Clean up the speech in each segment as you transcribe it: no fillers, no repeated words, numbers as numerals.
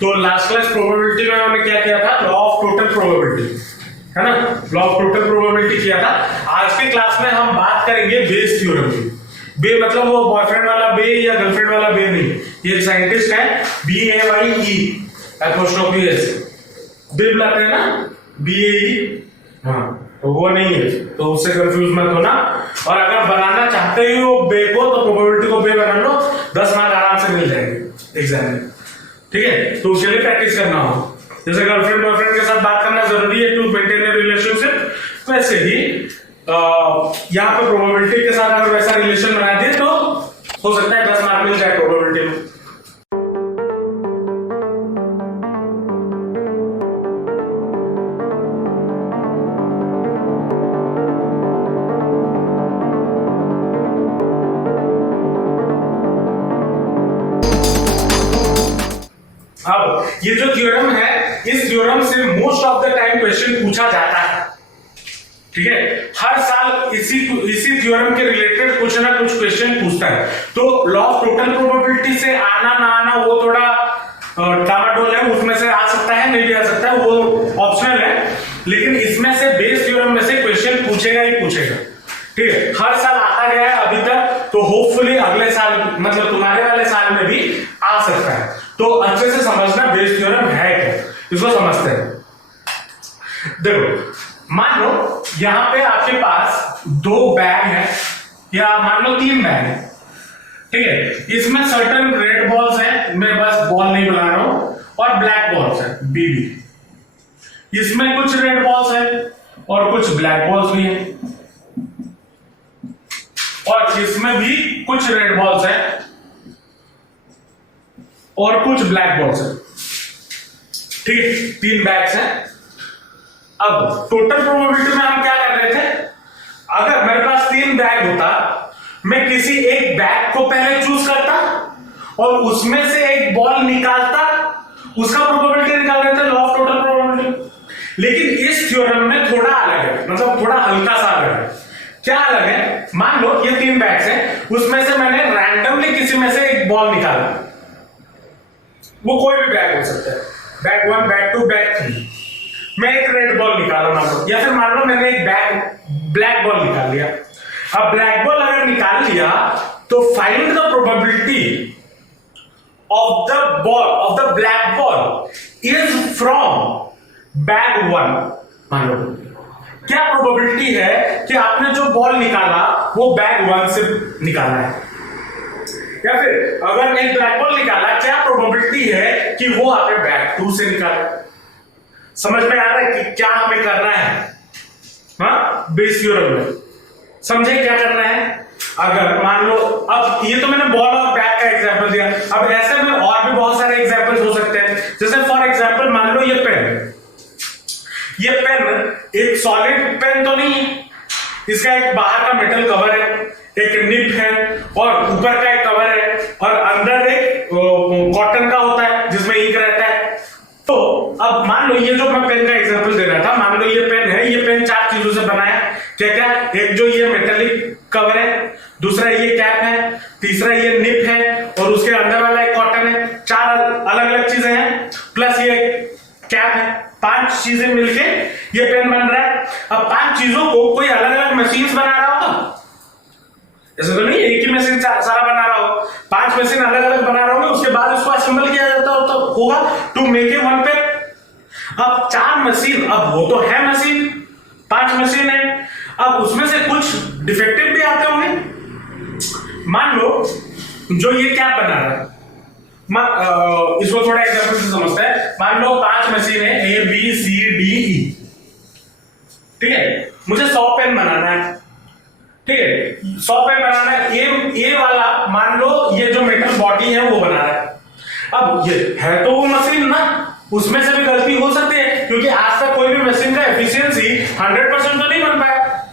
तो last class probability में हमने क्या किया था, लॉ ऑफ टोटल प्रोबेबिलिटी, है ना, लॉ ऑफ टोटल प्रोबेबिलिटी किया था। आज के क्लास में हम बात करेंगे बेस थ्योरम की। बे मतलब वो बॉयफ्रेंड वाला बे या गर्लफ्रेंड वाला बे नहीं, ये एक साइंटिस्ट है, BAYE एपोस्ट्रोफी एस, बे बुलाते हैं ना, BAE, हाँ तो वो नहीं है, तो उससे कंफ्यूज मत होना। और अगर बनाना चाहते हो बे को तो प्रोबेबिलिटी को बे बना लो, 10 मार्क आराम से मिल जाएंगे एग्जाम में, ठीक है। तो उसके लिए प्रैक्टिस करना हो, जैसे गर्लफ्रेंड बॉयफ्रेंड के साथ बात करना जरूरी है टू मेंटेन ए रिलेशनशिप, वैसे ही यहाँ पे प्रोबेबिलिटी के साथ अगर वैसा रिलेशन बना दे तो हो सकता है 10 मार्क मिल जाए प्रोबेबिलिटी में। अब ये जो थ्योरम है, इस थ्योरम से most of the time question पूछा जाता है, ठीक है। हर साल इसी थ्योरम के रिलेटेड कुछ ना कुछ क्वेश्चन पूछता है। तो लॉ ऑफ टोटल प्रोबेबिलिटी से आना ना आना वो थोड़ा टामाटोल है, उसमें से आ सकता है नहीं भी आ सकता है, वो ऑप्शनल है, लेकिन इसमें से बेस थ्योरम में से क्वेश्चन पूछेगा ही पूछेगा, ठीक है। हर साल आता गया है अभी तक, तो होपफुली अगले साल मतलब तुम्हारे वाले साल में भी आ सकता है। तो अच्छे से समझना बेस थ्योरम है क्या, इसको समझते हैं। देखो, मान लो यहां पे आपके पास 2 बैग है या मान लो 3 बैग है, ठीक है। इसमें सर्टेन रेड बॉल्स है, मैं बस बॉल नहीं बना रहा हूं, और ब्लैक बॉल्स है BB। इसमें कुछ रेड बॉल्स है और कुछ ब्लैक बॉल्स भी है, और इसमें भी कुछ रेड बॉल्स है और कुछ ब्लैक बॉल्स है, ठीक है। 3 बैग्स हैं। अब टोटल प्रोबेबिलिटी में हम क्या कर रहे थे, अगर मेरे पास 3 बैग होता, मैं किसी एक बैग को पहले चूज करता और उसमें से एक बॉल निकालता, उसका प्रोबेबिलिटी निकाल रहे थे, लॉ ऑफ टोटल प्रोबेबिलिटी। लेकिन इस थ्योरम में थोड़ा अलग है, मतलब थोड़ा हल्का सा अलग है। क्या अलग है, मान लो ये 3 बैग्स हैं, उसमें से मैंने रैंडमली किसी में से एक बॉल निकाला, वो कोई भी बैग हो सकता है, बैग 1, बैग 2, बैग 3। मैं एक रेड बॉल निकाला मान लो, या फिर मान लो मैंने एक ब्लैक बॉल निकाल लिया। अब ब्लैक बॉल अगर निकाल लिया तो find the probability of the black ball is from bag 1। मान लो क्या प्रोबेबिलिटी है कि आपने जो बॉल निकाला वो बैग 1 से निकाला है, या फिर अगर एक ब्लैक बॉल निकाला, क्या प्रोबेबिलिटी है कि वो आपने बैग 2 से निकाला। समझ में आ रहा है कि क्या हमें करना है, हाँ, बेस थ्योरम में समझे क्या करना है। अगर मान लो, अब ये तो मैंने बॉल और बैग का एग्जांपल दिया, अब ऐसे में और भी बहुत सारे एग्जांपल्स हो सकते हैं। जैसे फॉर एग्जांपल मान लो ये पेन एक सॉलिड पेन तो नहीं है, इसका एक बाहर का मेटल कवर है, एक निब है और ऊपर का एक कवर है, और अंदर एक कॉटन का होता है जिसमें इंक रहता है। तो अब मान लो ये जो मैं पेन का एग्जांपल दे रहा था, मान लो ये पेन है, ये पेन 4 चीजों से बना है। क्या क्या, एक जो ये मेटेलिक कवर है, दूसरा ये कैप है, तीसरा ये निप है, और उसके अंदर वाला एक कॉटन है। 4 अलग अलग चीजें हैं, प्लस ये कैप है। 5 चीजें मिलके ये पेन बन रहा है। अब 5 चीजों को कोई अलग अलग मशीन बना रहा होगा, ऐसा तो नहीं एक ही मशीन सारा बना रहा हो, 5 मशीन अलग अलग बना रहा होगा, उसके बाद उसको असेंबल किया जाता हो तो होगा to make a one pen. अब 4 मशीन, अब वो तो है मशीन, 5 मशीन है, अब उसमें से कुछ डिफेक्टिव भी आते होंगे। मान लो जो ये क्या बना रहा है, इसको थोड़ा एग्जांपल से समझते हैं। मान लो 5 मशीन है, ABCDE, ठीक है। मुझे 100 पेन बनाना है, ठीक है। 100 पेन बनाना है। ए वाला मान लो ये जो मेटल बॉडी है वो बना रहा है। अब ये है तो वो मशीन ना, उसमें से भी गलती हो सकती है, क्योंकि आज तक कोई भी मशीन का एफिशिएंसी 100% तो नहीं बन पाया,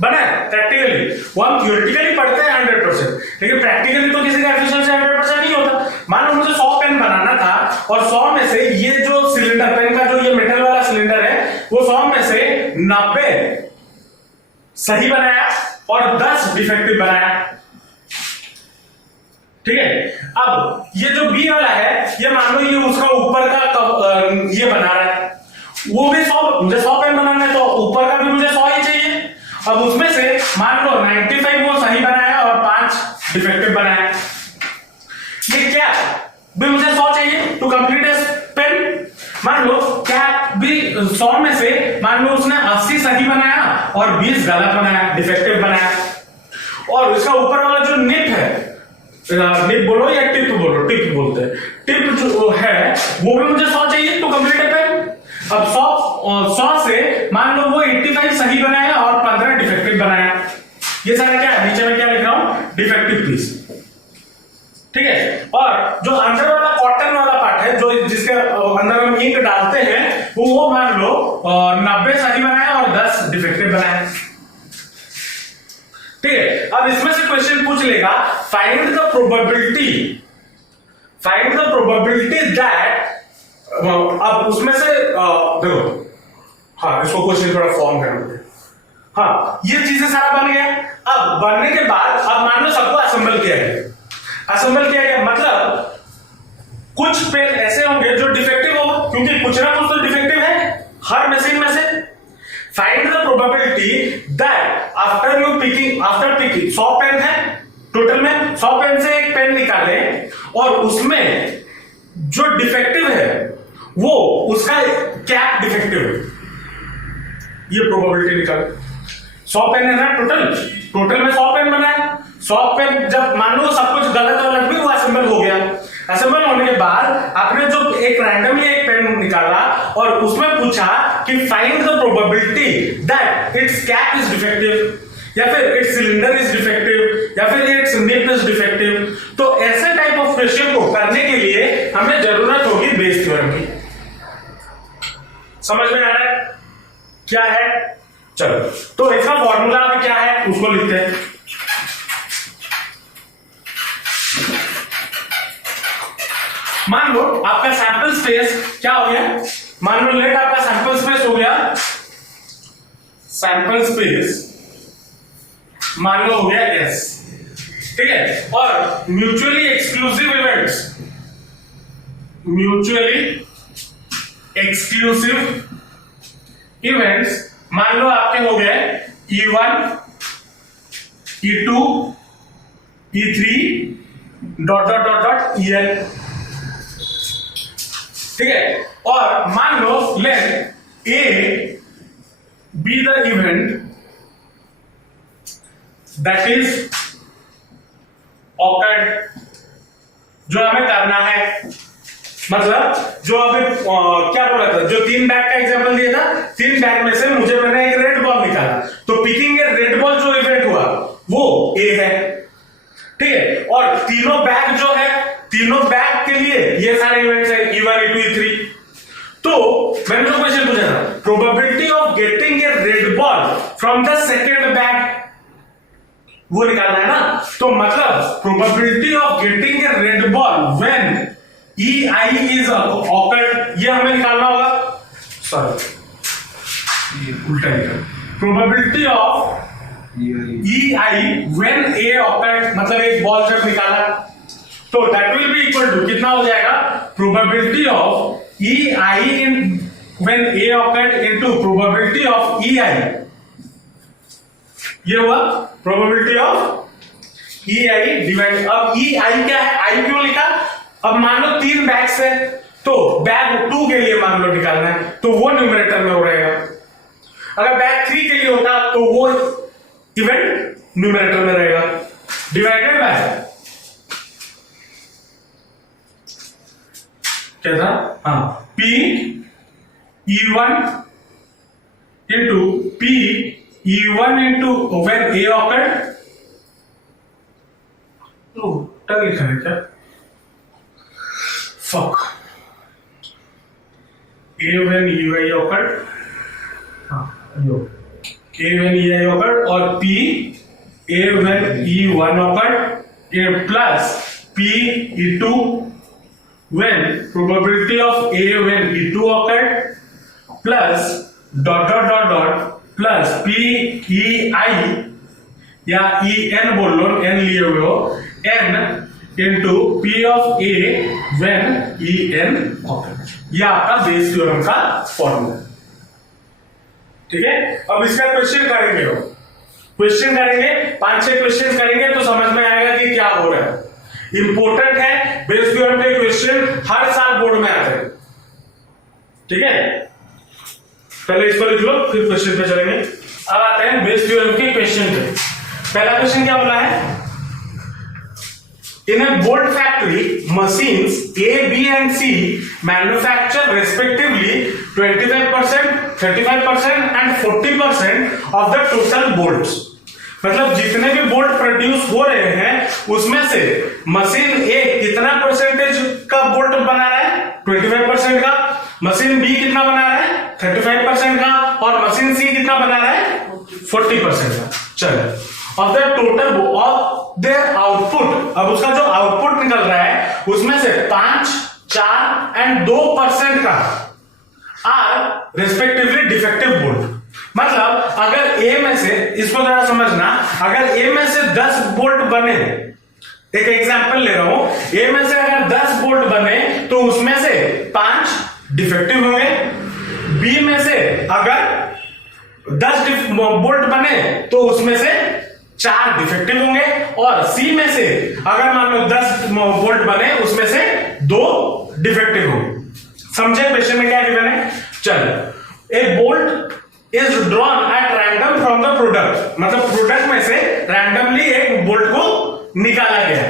बना है प्रैक्टिकली। वो हम थ्योरेटिकली पढ़ते हैं 100%, लेकिन प्रैक्टिकली तो किसी का एफिशिएंसी 100% नहीं होता। मान लो मुझे 100 पेन बनाना था, और 100 में से ये जो सिलेंडर पेन का जो ये मेटल वाला सिलेंडर है, वो 100 में से 90 सही बनाया और 10 डिफेक्टिव बनाया। ठीक है। अब ये जो बी वाला है, ये मान लो ये उसका ऊपर का ये बना रहा है, वो भी 100, मुझे 100 पेन बनाना है तो ऊपर का भी मुझे 100 ही चाहिए। अब उसमें से मान लो 95 वो सही बनाया और 5 डिफेक्टिव बनाया, ये क्या भी मुझे 100 चाहिए टू कंप्लीट ए पेन। मान लो क्या भी 100 में से मान लो उसने 80 सही बनाया और 20 गलत बनाया, डिफेक्टिव बनाया, और इसका ऊपर वाला जो निप है, निप बोलो या टिप बोलो, टिप बोलते हैं, टिप जो है वो भी मुझे 100 चाहिए टू कंप्लीट ए पेन। अब 100 से मान लो वो 85 सही बनाया और 15 डिफेक्टिव बनाया। ये सारा क्या है, नीचे में क्या लिख रहा हूं, डिफेक्टिव पीस, ठीक है। और जो अंदर वाला कॉटन वाला पार्ट है, जो जिसके अंदर हम इंक डालते हैं, वो मान लो 90 सही बनाया और 10 डिफेक्टिव बनाया, ठीक है। अब इसमें से क्वेश्चन पूछ लेगा फाइंड द प्रोबेबिलिटी दैट, अब उसमें से देखो, हाँ इसको क्वेश्चन थोड़ा फॉर्म करेंगे। हाँ ये चीजें सारा बन गया। अब बनने के बाद अब मान लो सबको असेंबल किया गया, मतलब कुछ पेन ऐसे होंगे जो डिफेक्टिव होगा, क्योंकि कुछ ना कुछ तो डिफेक्टिव है हर मशीन में से। Find the probability that after picking 100 pen है टोटल में, 100 पेन से एक पेन निकाले और उसमें जो डिफेक्टिव है वो उसका कैप डिफेक्टिव है, ये प्रोबेबिलिटी निकाले। 100 पेन है ना टोटल में 100 पेन बनाए, 100 पेन जब मान लो सब कुछ गलत वलत भी वो असेंबल हो गया, असेंबल होने के बाद आपने जो एक रैंडमली एक पेन निकाला और उसमें पूछा कि find the probability that it's cap is defective, या फिर इट्स सिलेंडर इज डिफेक्टिव, या फिर इट्स निप इज डिफेक्टिव। तो ऐसे टाइप ऑफ क्वेश्चन को करने के लिए हमें जरूरत होगी बेस थ्योरम की। समझ में आ रहा है क्या है? चलो तो इसका फॉर्मूला क्या है उसको लिखते हैं। मान लो आपका सैंपल स्पेस क्या हो गया, मान लो लेट आपका सैंपल स्पेस हो गया, सैंपल स्पेस मान लो हो गया S, ठीक है। और म्यूचुअली एक्सक्लूसिव इवेंट्स मान लो आपके हो गए E1, E2, E3 EN, ठीक है। और मान लो late A be the event that is occurred, जो हमें करना है, मतलब जो अभी क्या बोला था, जो 3 बैग का एग्जांपल दिया था, 3 बैग में से मुझे मैंने एक रेड बॉल निकाला, तो पिकिंग ए रेड बॉल जो इवेंट हुआ वो A है, ठीक है। और तीनों बैग जो है, तीनों बैग के लिए ये सारे इवेंट्स है E1, E2, E3। तो मैंने जो क्वेश्चन पूछा था, probability of getting a red ball from the second bag, वो निकालना है ना। तो मतलब probability of getting a red ball when EI is occurred, ये हमें निकालना होगा, सॉरी ये उल्टा है, probability of EI when A occurred, मतलब एक बॉल जब निकाला, तो that will be equal to कितना हो जाएगा, probability of EI in when A occurred into probability of EI, ये हुआ प्रोबेबिलिटी ऑफ EI डिवाइड। अब EI क्या है, I क्यों लिखा, अब मान लो 3 बैग्स है तो बैग 2 के लिए मान लो निकालना है, तो वो न्यूमरेटर में हो रहेगा। अगर बैग 3 के लिए होता तो वो इवेंट न्यूमरेटर में रहेगा, डिवाइडेड बाय क्या था, हाँ P E1 into P E1 into when A occurred, टग लिखा है क्या, fuck, A when EI occurred, A when EI occurred, और P A when E1 occurred plus P E2 when probability of A when E2 occurred plus dot dot dot dot plus P EI या EN बोल लो, N लिए हुए हो, N into P of A when E N occur. यह आपका Bayes theorem का formula. ठीक है, अब इसका क्वेश्चन करेंगे, हो क्वेश्चन करेंगे, 5-6 क्वेश्चन करेंगे तो समझ में आएगा कि क्या हो रहा है। इंपॉर्टेंट है, बेस थ्योरम के क्वेश्चन हर साल बोर्ड में आते हैं। ठीक है, पहले इसको लिख लो, फिर क्वेश्चन पे चलेंगे। अब आते हैं बेस थ्योरम के क्वेश्चन पे। पहला क्वेश्चन क्या बोला है? In a bolt factory, machines A, B and C manufacture respectively 25%, 35% and 40% of the total bolts। मतलब जितने भी बोल्ट प्रोड्यूस हो रहे हैं उसमें से मशीन ए कितना परसेंटेज का बोल्ट बना रहा है? 25% का। मशीन बी कितना बना रहा है? 35% का। और मशीन सी कितना बना रहा है? 40% का। चलो, of the total of their output, अब उसका जो आउटपुट निकल रहा है उसमें से 5, 4 एंड 2% का आर रेस्पेक्टिवली डिफेक्टिव बोल्ट। मतलब अगर ए में से, इसको जरा समझना, अगर ए में से 10 बोल्ट बने, एक एग्जांपल ले रहा हूं, ए में से अगर 10 बोल्ट बने तो उसमें से 5 डिफेक्टिव होंगे। बी में से अगर 10 बोल्ट बने तो उसमें से 4 डिफेक्टिव होंगे। और सी में से अगर मान लो 10 बोल्ट बने उसमें से 2 डिफेक्टिव होंगे। समझे क्वेश्चन में क्या गिवन है? चलो, a bolt is drawn at random from the product, मतलब प्रोडक्ट में से रैंडमली एक बोल्ट को निकाला गया।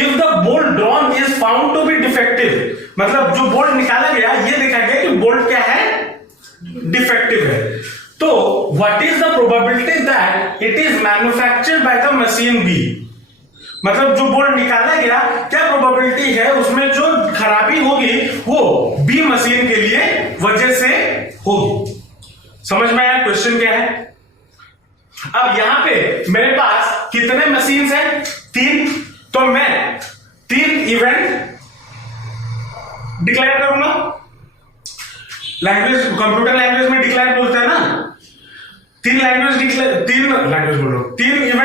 If the bolt drawn is found to be defective, मतलब जो बोल्ट निकाला गया ये देखा गया कि बोल्ट क्या है? डिफेक्टिव है। तो what is the probability that it is manufactured by the machine B? मतलब जो बोल्ट निकाला गया, क्या प्रोबेबिलिटी है उसमें जो खराबी होगी वो बी मशीन के लिए वजह से होगी। समझ में आया क्वेश्चन क्या है? अब यहां पे मेरे पास कितने मशीन्स हैं? 3। तो मैं 3 इवेंट डिक्लेयर करूंगा। लैंग्वेज, कंप्यूटर लैंग्वेज में डिक्लेयर बोलते हैं ना, 3 इवेंट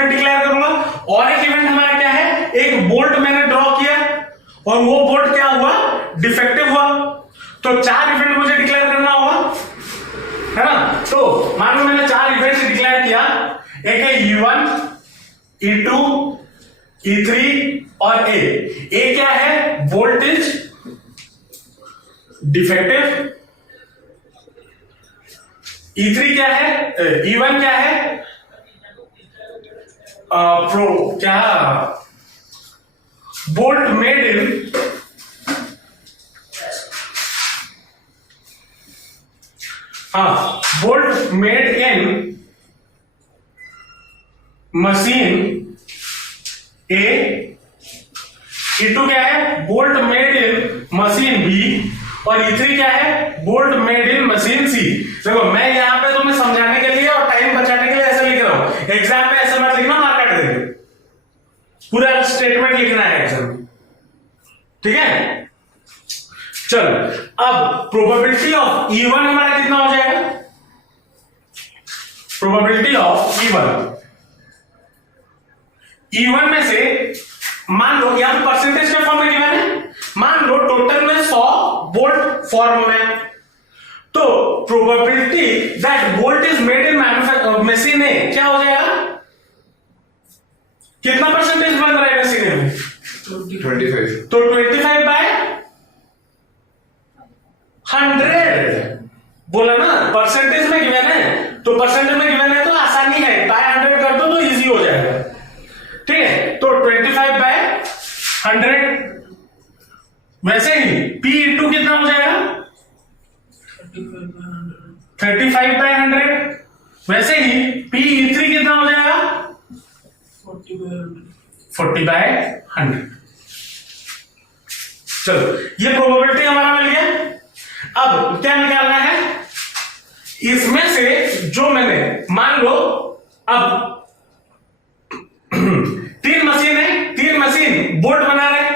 डिक्लेयर करूंगा। और एक इवेंट हमारा क्या है? एक बोल्ट मैंने ड्रॉ किया और वो बोल्ट क्या हुआ? डिफेक्टिव हुआ। तो 4 इवेंट मुझे डिक्लेयर करना होगा, है ना? तो मान लो मैंने 4 इवेंट डिक्लेयर किया। एक है E1, E2, E3 और ए क्या है? Bolt is defective. E3 क्या है? E1 क्या है? क्या bolt made in bolt made in machine A. E2 क्या है? Bolt made in machine B. और E3 क्या है? Bolt made in machine C. देखो, मैं यहां पे तुम्हें समझाने के लिए और टाइम बचाने के लिए ऐसा लिख रहा हूं। एग्जाम में ऐसा मत लिखना, मार्क काट देंगे। पूरा स्टेटमेंट लिखना है एग्जाम में, ठीक है? चलो, अब प्रोबेबिलिटी ऑफ E1 हमारा कितना हो जाएगा? प्रोबेबिलिटी ऑफ E1 में से मान लो, यहां परसेंटेज के फॉर्म में गिवन है, मान लो टोटल में 100 बोल्ट फॉर्म में, तो probability that bolt is made in machine A क्या हो जाएगा? कितना परसेंटेज बन रहा है मशीन ए में? 25। तो 25/100 बोला ना, परसेंटेज में गिवन है, तो परसेंटेज में गिवन है तो आसानी है, बाय 100 कर दो तो इजी हो जाएगा। ठीक है, तो 25/100। वैसे ही P2 कितना हो जाएगा? 35/100। वैसे ही P3 कितना हो जाएगा? 40/100। चलो, ये प्रोबेबिलिटी हमारा मिल गया। अब क्या निकालना है? इसमें से जो मैंने, मान लो अब 3 मशीन है, 3 मशीन बोल्ट बना रहे,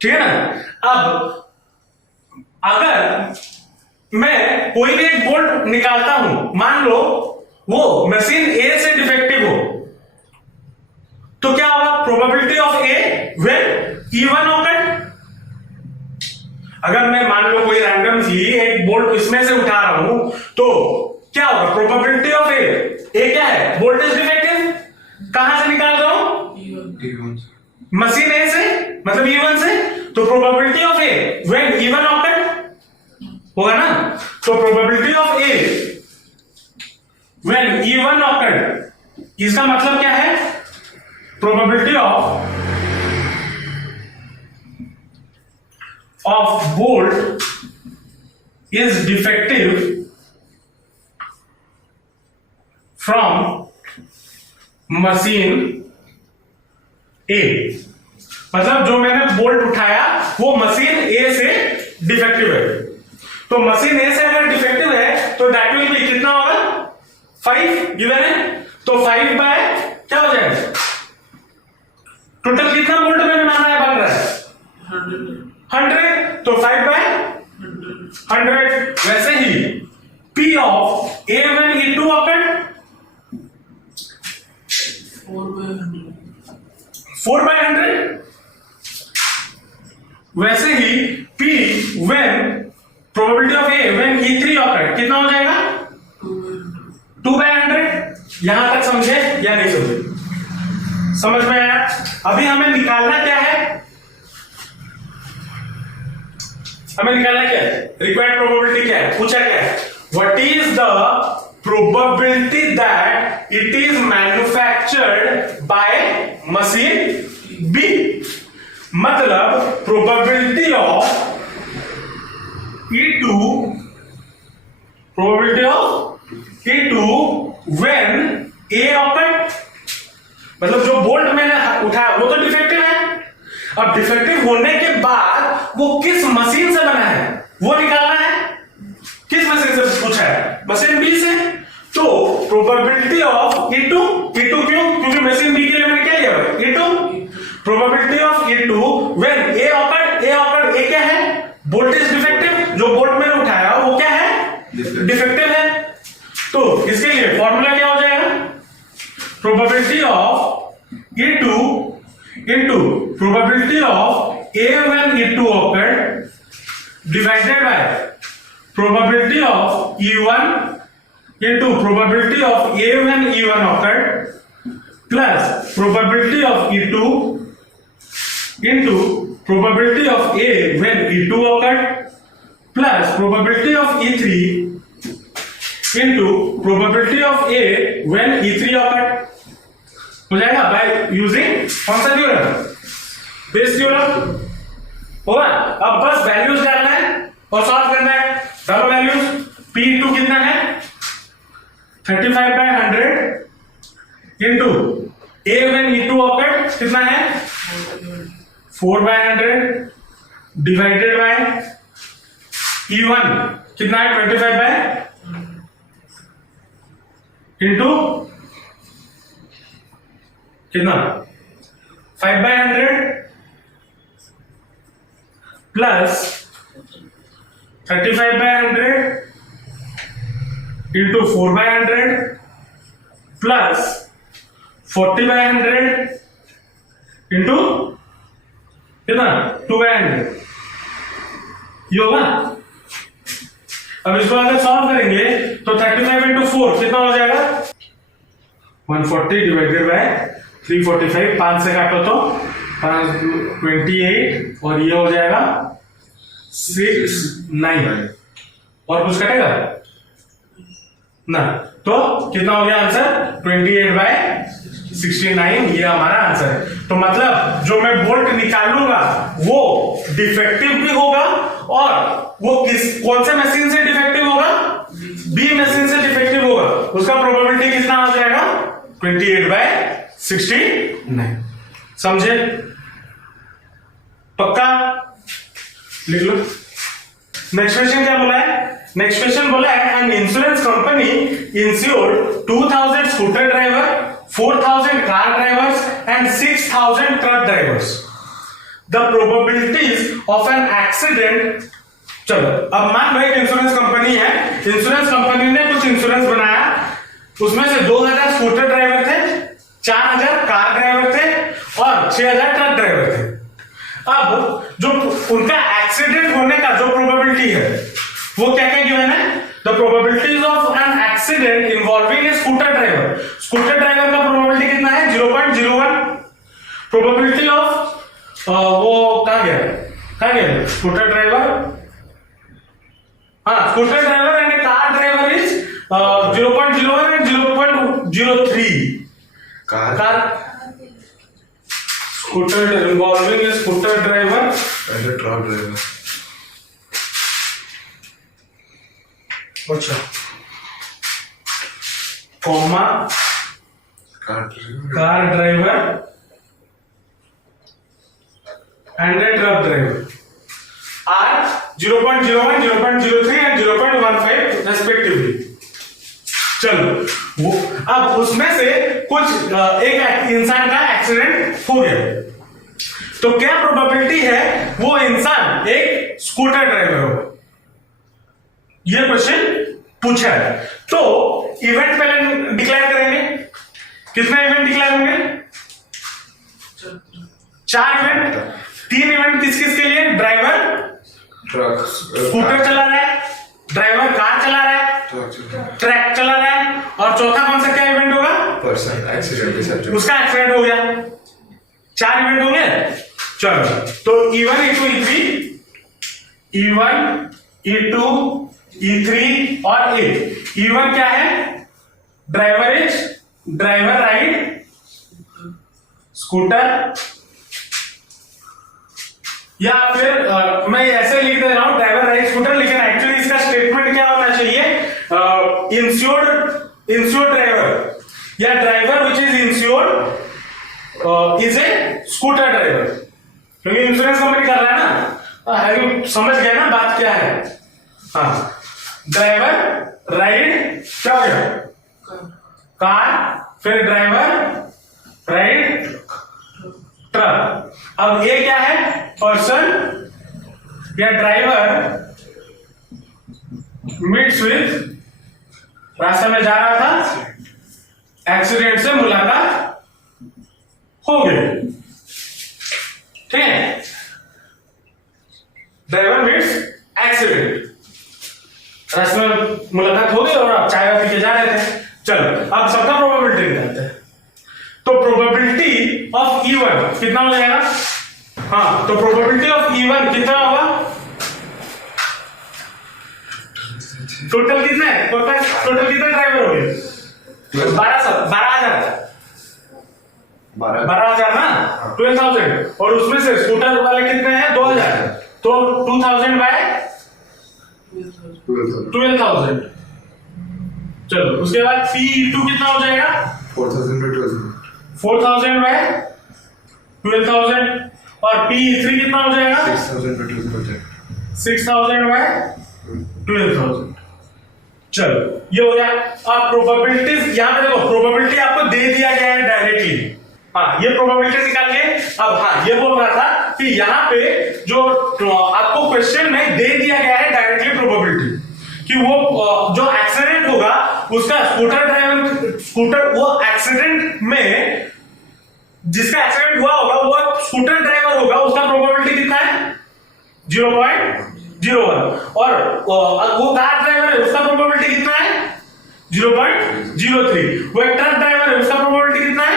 ठीक है ना? अब अगर मैं कोई भी एक बोल्ट निकालता हूं, मान लो वो मशीन ए से डिफेक्टिव हो, तो क्या होगा? Probability of A when E1 awkward. अगर मैं मान लो कोई रैंडमली एक बोल्ट इसमें से उठा रहा हूं तो क्या होगा, प्रोबेबिलिटी ऑफ ए क्या है, वोल्टेज डिफेक्टिव, कहां से निकाल रहा हूं, मशीन ए से, मतलब E1 से, तो probability of A when E1 awkward होगा ना। तो probability of A when E1 awkward, इसका मतलब क्या है, probability of bolt is defective from machine A। मतलब जो मैंने बोल्ट उठाया वो मशीन ए से डिफेक्टिव है। तो मशीन ए से अगर डिफेक्टिव है तो दैट विल बी कितना होगा, 5 गिवन है, तो 5 बाय क्या हो जाएगा, टोटल कितना बोल्ट मैंने माना है, बन रहा है 100, तो 5 बाय 100। वैसे ही P of A when E2 occurred 4 by 100। वैसे ही P when probability of A when E3 occurred कितना हो जाएगा, 2 बाय 100। यहां तक समझे या नहीं समझे, समझ में आया। अभी हमें निकालना क्या है, हमें निकालना क्या है, रिक्वायर्ड प्रोबेबिलिटी क्या है, पूछा क्या है, what is the probability that it is manufactured by machine B. मतलब probability of E2, probability of E2 when A occurred, मतलब जो बोल्ट मैंने उठाया वो तो डिफेक्टिव है, अब डिफेक्टिव होने के बाद वो किस मशीन से बना है वो निकालना है। किस मशीन से पूछा है, मशीन बी से। तो प्रोबेबिलिटी ऑफ E2 क्यों, क्योंकि मशीन बी के लिए मैंने क्या लिया, E2। Probability of E2 when A awkward, A क्या है, बोल्ट इज डिफेक्टिव, जो बोल्ट मैंने उठाया वो क्या है, डिफेक्टिव है। तो इसके लिए फॉर्मूला क्या हो जाएगा, probability of E2 into probability of A when E2 occurred divided by probability of E1 into probability of A when E1 occurred plus probability of E2 into probability of A when E2 occurred plus probability of E3 into probability of A when E3 occurred। हो जाएगा by using कौन सा theorem, Bayes theorem होगा। अब बस values डालना है और सॉल्व करना है। डालो वैल्यूज, P2 कितना है, 35 by 100 into A when E2 occurred कितना है, 4 बाय 100 डिवाइडेड बाय E1 कितना है, 25 बाय इंटू कितना, 5 by 100 plus 35 by 100 into 4 by 100 plus 40 by 100 into कितना, 2 बाय 100, ये होगा। अब इसको अगर सॉल्व करेंगे तो 35 इंटू 4 कितना हो जाएगा, 140 डिवाइडेड बाय 345, 5 से काटो तो 28 और ये हो जाएगा 6, 9 और कुछ कटेगा ना, तो कितना हो गया आंसर, 28 बाय 69, ये हमारा आंसर है। तो मतलब जो मैं बोल्ट निकालूंगा वो डिफेक्टिव भी होगा और वो कौन से मशीन से डिफेक्टिव होगा, बी मशीन से डिफेक्टिव होगा, उसका प्रोबेबिलिटी कितना हो जाएगा, 28 बाय 69। समझे, पक्का, लिख लो। नेक्स्ट क्वेश्चन क्या बोला है, नेक्स्ट क्वेश्चन बोला है an insurance company insured 2000 scooter driver, 4000 car drivers and 6000 truck drivers. The probabilities of an accident. चलो अब मान लो एक इंश्योरेंस कंपनी है, इंश्योरेंस कंपनी ने कुछ इंश्योरेंस बनाया, उसमें से 2000 स्कूटर ड्राइवर थे, 4000 कार ड्राइवर थे और 6000 ट्रक ड्राइवर थे। अब जो उनका एक्सीडेंट होने का जो प्रोबेबिलिटी है वो क्या क्या गिवन है? The probabilities of an accident involving a scooter driver, scooter driver का प्रोबेबिलिटी कितना है? 0.01। प्रोबेबिलिटी ऑफ वो कहां गया scooter driver, scooter driver and car driver is 0.01 and 0.03। Car scooter involving a scooter driver and a truck driver. अच्छा, comma car driver and a truck driver are 0.01, 0.03 and 0.15 respectively. चलो वो अब उसमें से कुछ एक इंसान का एक्सीडेंट हो गया, तो क्या प्रोबेबिलिटी है वो इंसान एक स्कूटर ड्राइवर हो? ये क्वेश्चन पूछा है। तो इवेंट पहले डिक्लेयर करेंगे। कितने इवेंट डिक्लेयर होंगे? 4 इवेंट। 3 इवेंट किस किस के लिए? ड्राइवर ट्रक स्कूटर चला रहा है, ड्राइवर कार चला रहा है, ट्रक चला रहा है, और चौथा कौन सा क्या इवेंट होगा? पर्सन एक्सीडेंट के साथ उसका एक्सीडेंट हो गया। 4 इवेंट हो गए। चलो, तो E1, E2, E3, E1, E2, E3 और E। E1 क्या है? ड्राइवर राइड स्कूटर, या फिर मैं ऐसे लिख दे रहा हूं ड्राइवर राइड स्कूटर, लेकिन एक्चुअली इसका स्टेटमेंट क्या होना चाहिए? इंश्योर्ड ड्राइवर या driver which is insured is a scooter driver, क्योंकि इंश्योरेंस कंपनी कर रहा है ना। समझ गए ना बात क्या है? हाँ, ड्राइवर राइड क्या हो गया? कार, फिर ड्राइवर राइड ट्रक। अब ये क्या है? पर्सन या ड्राइवर मीट्स विद, रास्ते में जा रहा था, एक्सीडेंट से मुलाकात हो गई। ठीक है, ड्राइवर मीट्स एक्सीडेंट, रास्ते में मुलाकात हो गई और आप चाय पी के जा रहे थे। चलो, अब सबका प्रोबेबिलिटी निकालते हैं। तो प्रोबेबिलिटी ऑफ E1 कितना हो जाएगा? हाँ, तो प्रोबेबिलिटी ऑफ E1 कितना होगा? टोटल कितने? टोटल कितने ड्राइवर हो गए? 12,000 ना, 12,000, और उसमें से स्कूटर वाले कितने हैं? 2,000, तो 2,000 बाय 12,000। चलो, उसके बाद P2 कितना हो जाएगा? 4,000 बाय 12,000, और P3 कितना हो जाएगा? 6,000 बाय 12,000। चलो, ये हो गया। अब प्रोबेबिलिटीज यहां पे देखो, प्रोबेबिलिटी आपको दे दिया गया है डायरेक्टली। हाँ, ये प्रोबेबिलिटी निकाल के, अब हाँ, ये बोल रहा था कि यहाँ पे जो आपको क्वेश्चन में दे दिया गया है डायरेक्टली प्रोबेबिलिटी कि वो जो एक्सीडेंट होगा उसका स्कूटर वो एक्सीडेंट में जिसका एक्सीडेंट हुआ होगा वो स्कूटर ड्राइवर होगा, उसका प्रोबेबिलिटी कितना है? 0.01, और वो कार ड्राइवर है उसका प्रोबेबिलिटी कितना है? 0.03। वो एक ट्रक ड्राइवर है उसका प्रोबेबिलिटी कितना है?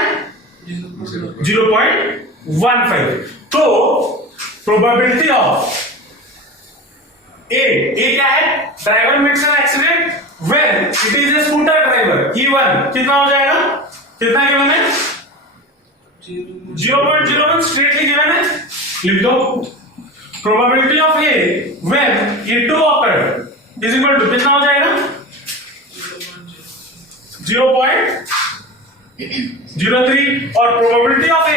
0.15। तो प्रोबेबिलिटी ऑफ ए क्या है? Driver makes an accident when it is a scooter driver, E1 कितना हो जाएगा? कितना गिवन है? 0.01 स्ट्रेटली गिवन है, लिख दो। Probability of A when E2 occurred is equal to कितना हो जाएगा? 0.03, और probability of A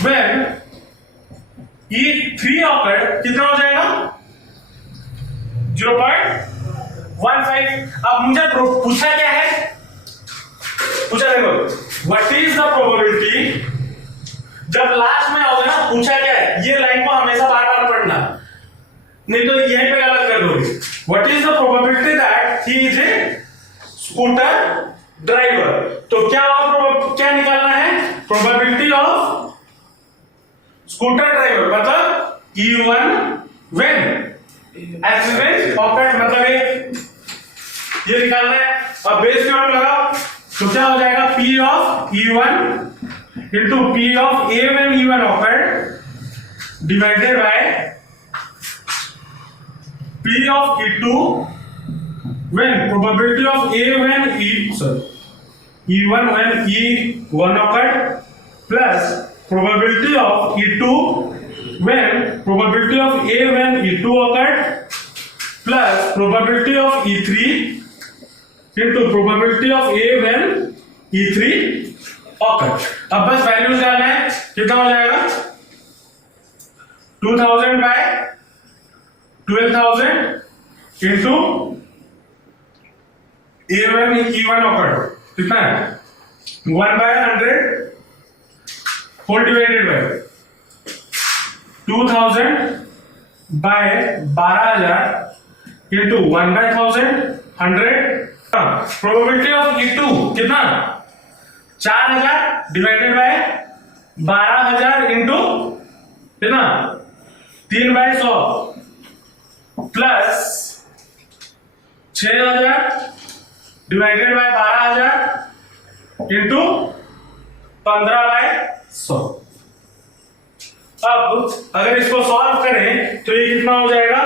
when E3 occurred कितना हो जाएगा? 0.15। अब मुझे पूछा क्या है? पूछा देखो, व्हाट इज द प्रोबेबिलिटी, जब लास्ट में आओगे ना पूछा क्या है, ये लाइन को हमेशा बार बार पढ़ना, नहीं तो यहीं पे गलत कर दोगे। What is the probability that he is a scooter driver, तो क्या निकालना है? प्रोबेबिलिटी ऑफ स्कूटर ड्राइवर मतलब E1 when एक्सीडेंट ऑकर्ड, मतलब ये निकालना है। अब बेस थ्योरम लगाओ तो क्या हो जाएगा, P of E1 into P of A when E1 occurred divided by P of E2 when probability of A when E1 when E1 occurred plus probability of E2 when probability of A when E2 occurred plus probability of E3 into probability of A when E3 occurred। अब बस values डालना है, कितना हो जाएगा 2000 by 12,000 into A when E1 occurred, कितना है 1 by 100 whole divided by 2000 by 12,000 into 1 by 1000 100। Probability of E2 कितना 4000 डिवाइडेड बाय 12000 इंटू कितना 3 by 100 plus 6000 divided by 12000 into 15 by 100। अब अगर इसको सॉल्व करें तो ये कितना हो जाएगा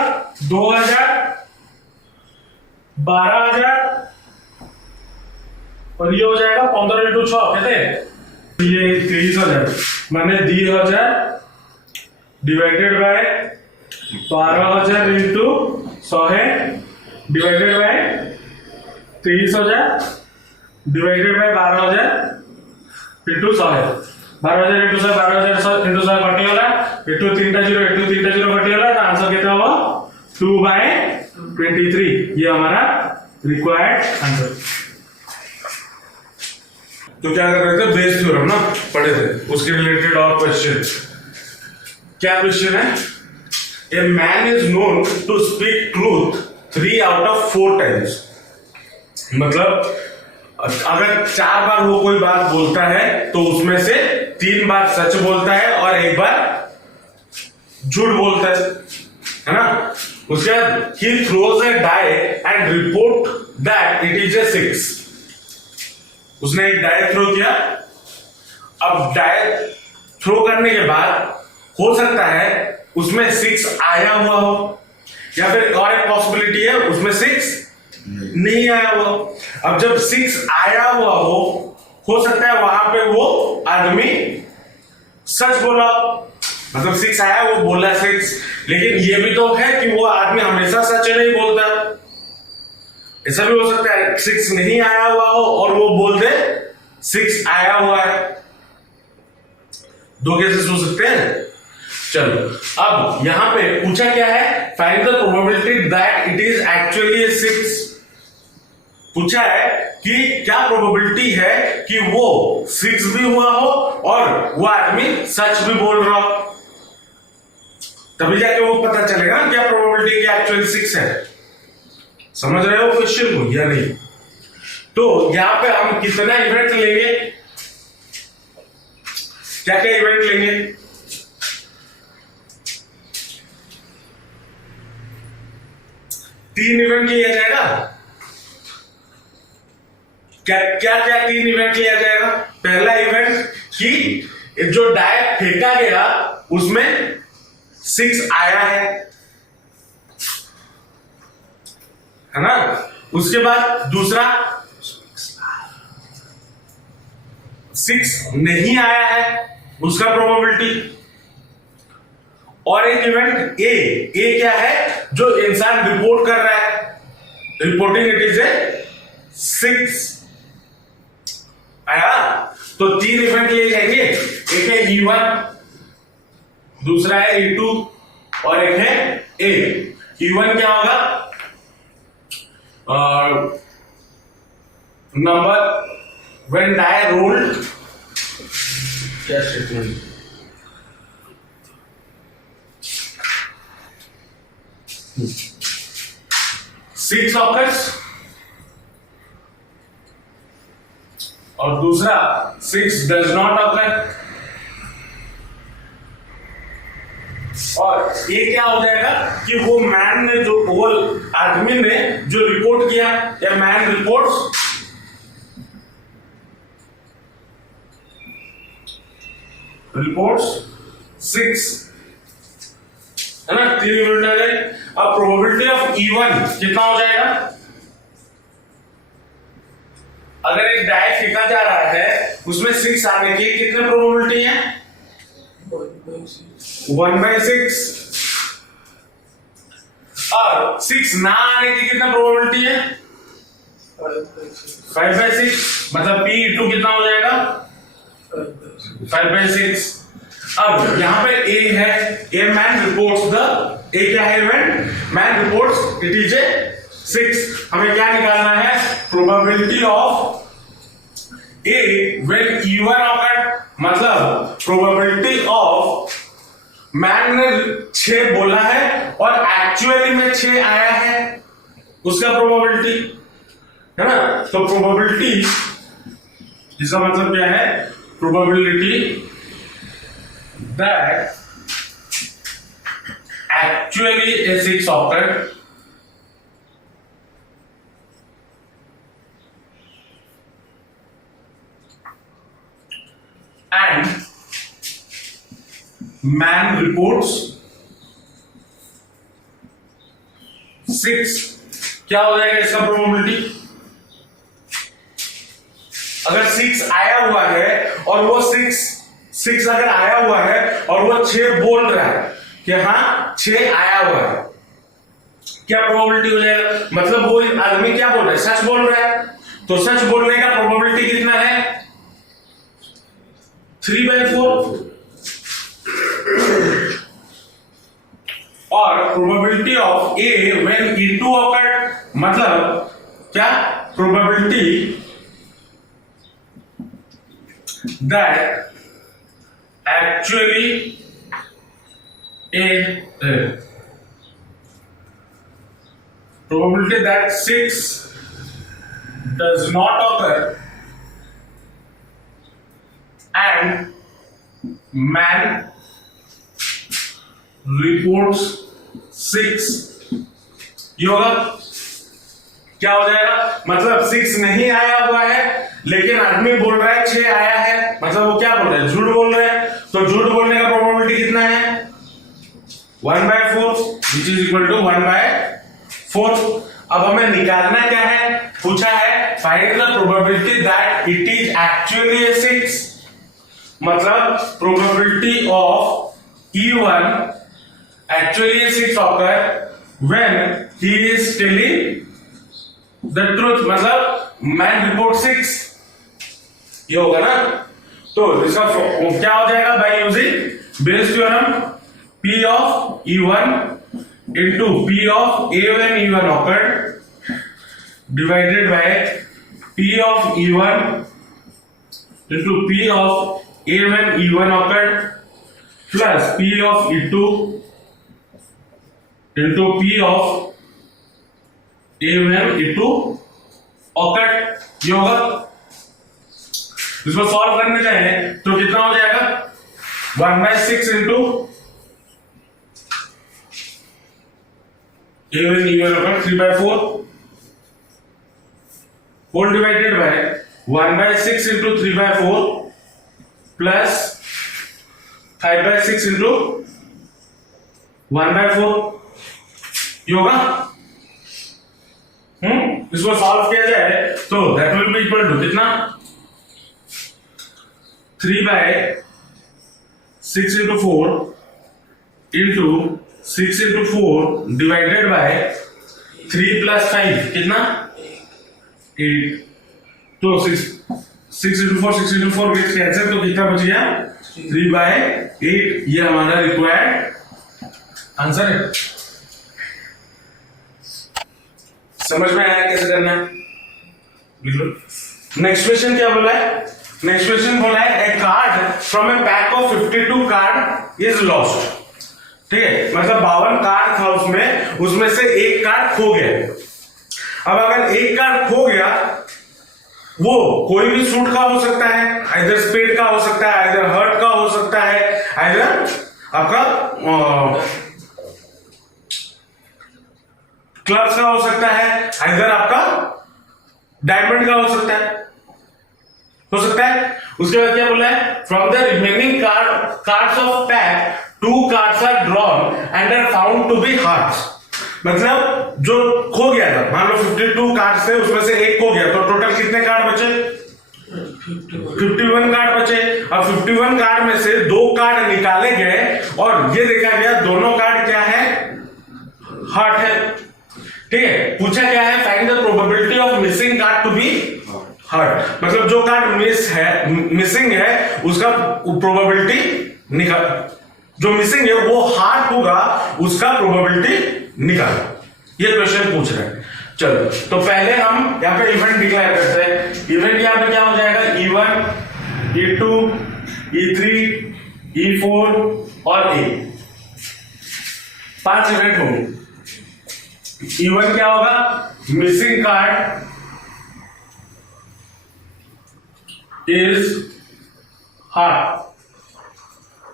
2000 12000 और ये हो जाएगा 15 इंटू 6 कहते ये 23,000 माने 20,000 divided by 12,000 into 100 divided by 23,000 divided by 12,000 into 100 12,000 into 100 12,000 into 100 कटिगला इंटू 3 0 कटिगला तो आंसर कितना हुआ 2/23। ये हमारा रिक्वायर्ड आंसर। तो क्या कर रहे थे बेस थ्योरम ना पढ़े थे, उसके रिलेटेड और क्वेश्चन। क्या क्वेश्चन है, a man is known to speak truth 3 out of 4 times। मतलब अगर 4 बार वो कोई बात बोलता है तो उसमें से 3 बार सच बोलता है और 1 बार झूठ बोलता है ना। उसके बाद he throws a die and report that it is a 6। उसने एक डाई थ्रो किया, अब डाई थ्रो करने के बाद हो सकता है उसमें 6 आया हुआ हो या फिर और एक पॉसिबिलिटी है उसमें 6 नहीं आया हुआ। अब जब 6 आया हुआ हो सकता है वहां पे वो आदमी सच बोला, मतलब 6 आया वो बोला 6, लेकिन ये भी तो है कि वो आदमी हमेशा सच नहीं बोलता। ऐसा भी हो सकता है 6 नहीं आया हुआ हो और वो बोल दे 6 आया हुआ है। 2 केसेस हो सकते हैं। चलो अब यहां पे पूछा क्या है, find the probability that it is actually 6। पूछा है कि क्या प्रोबेबिलिटी है कि वो 6 भी हुआ हो और वो आदमी सच भी बोल रहा हो, तभी जाके वो पता चलेगा क्या प्रोबेबिलिटी की एक्चुअली 6 है। समझ रहे हो क्वेश्चन को या नहीं। तो यहां पे हम कितना इवेंट लेंगे, क्या क्या इवेंट लेंगे, तीन इवेंट लिया जाएगा। क्या क्या क्या 3 इवेंट लिया जाएगा। पहला इवेंट कि जो डाई फेंका गया उसमें 6 आया है ना। उसके बाद दूसरा 6 नहीं आया है उसका प्रोबेबिलिटी। और एक इवेंट ए क्या है, जो इंसान रिपोर्ट कर रहा है, रिपोर्टिंग इट इज ए 6 आया। तो 3 इवेंट लिए जाएंगे, एक है E1, दूसरा है E2 और एक है A। E1 क्या होगा, नंबर व्हेन डाई रोल्ड, क्या स्टेटमेंट, सिक्स ऑकर्स और दूसरा 6 डज नॉट ऑकर। और ये क्या हो जाएगा कि वो मैन ने जो ओवल आदमी ने जो रिपोर्ट किया, या मैन रिपोर्ट्स रिपोर्ट्स 6, है ना, 3 यूनिट आ गए। अब प्रोबेबिलिटी ऑफ E1 कितना हो जाएगा? अगर एक डाई फेंका जा रहा है उसमें 6 आने की कितने प्रोबेबिलिटी है? 1/6। और 6 ना आने की कितना प्रोबेबिलिटी है? 5/6। मतलब P2 कितना हो जाएगा? 5/6। अब यहां पे A है, A man reports the, A क्या है event? Man reports it is a 6। हमें क्या निकालना है? Probability of A when E1 occurred, मतलब प्रोबेबिलिटी ऑफ मैन ने 6 बोला है और एक्चुअली में 6 आया है, उसका प्रोबेबिलिटी, है ना। तो प्रोबेबिलिटी इसका मतलब क्या है? Probability that actually a 6 occurred and man reports 6, क्या हो जाएगा इसका प्रोबेबिलिटी? अगर 6 आया हुआ है और वो 6 अगर आया हुआ है और वो 6 बोल रहा है कि हाँ 6 आया हुआ है, क्या प्रोबेबिलिटी हो जाएगा? मतलब वो आदमी क्या बोल रहा है? सच बोल रहा है। तो सच बोलने का प्रोबेबिलिटी कितना है? 3/4। और probability of A when E2 occurred, मतलब क्या? Probability that actually probability that 6 does not occur and man reports 6, ये होगा। क्या हो जाएगा? मतलब 6 नहीं आया हुआ है लेकिन आदमी बोल रहा है 6 आया है, मतलब वो क्या बोल रहा है? झूठ बोल रहा है। तो झूठ बोलने का प्रोबेबिलिटी कितना है? 1/4 which is equal to 1/4। अब हमें निकालना क्या है? पूछा है find the probability that it is actually a 6, मतलब probability of E1 actually a 6 occur when he is telling the truth, मतलब मैन रिपोर्ट 6, ये होगा ना। तो इसका क्या हो जाएगा? By using Bayes theorem, P of E1 into P of A when E1 occurred divided by P of E1 into P of A when E1 occurred plus P of E2 into P of A when E2 occurred, ये होगा। इसको solve करने जाए तो कितना हो जाएगा? 1/6 into A when E1 occurred 3/4 whole divided by 1/6 into 3/4 plus 5/6 into 1/4, ये होगा। इसको सॉल्व किया जाए तो that will be equal to कितना? 3/6 into 4 into 6 into 4 divided by 3 plus 5 कितना? 8। तो 6 into 4 6 into 4 गेट्स कैंसिल, तो कितना बच गया? 3/8। ये हमारा रिक्वायर्ड आंसर है। समझ में आया कैसे करना है? बिल्कुल। नेक्स्ट क्वेश्चन क्या बोला है? नेक्स्ट क्वेश्चन बोला है a card from a pack of 52 card is lost. ठीक है, मतलब 52 कार्ड था उसमें, उसमें से एक कार्ड खो गया। अब अगर एक कार्ड खो गया, वो कोई भी सूट का हो सकता है, आइदर स्पेड का हो सकता है, आइदर हर्ट का हो सकता है, आइदर आपका क्लब्स का हो सकता है, इधर आपका डायमंड का हो सकता है, उसके बाद क्या बोला है, from the remaining cards of pack 2 cards are drawn and are found to be hearts. मतलब जो खो गया था, मान लो 52 कार्ड्स थे, उसमें से एक खो गया, तो टोटल कितने कार्ड बचे? 51 कार्ड बचे। अब 51 कार्ड में से 2 कार्ड निकाले गए और ये देखा गया दोनों कार्ड क्या है, हार्ट है। ठीक है, पूछा क्या है, find the probability of missing card to be heart. मतलब जो कार्ड मिसिंग है उसका प्रोबेबिलिटी निकाल, जो मिसिंग है वो हार्ट होगा, उसका प्रोबेबिलिटी निकालो। ये क्वेश्चन पूछ रहे हैं। चलो, तो पहले हम यहाँ पे इवेंट डिक्लेयर करते हैं। इवेंट यहाँ पे क्या हो जाएगा, E1, E2, E3, E4 और E। 5 इवेंट होंगे। E1 क्या होगा, मिसिंग कार्ड इज हार्ट।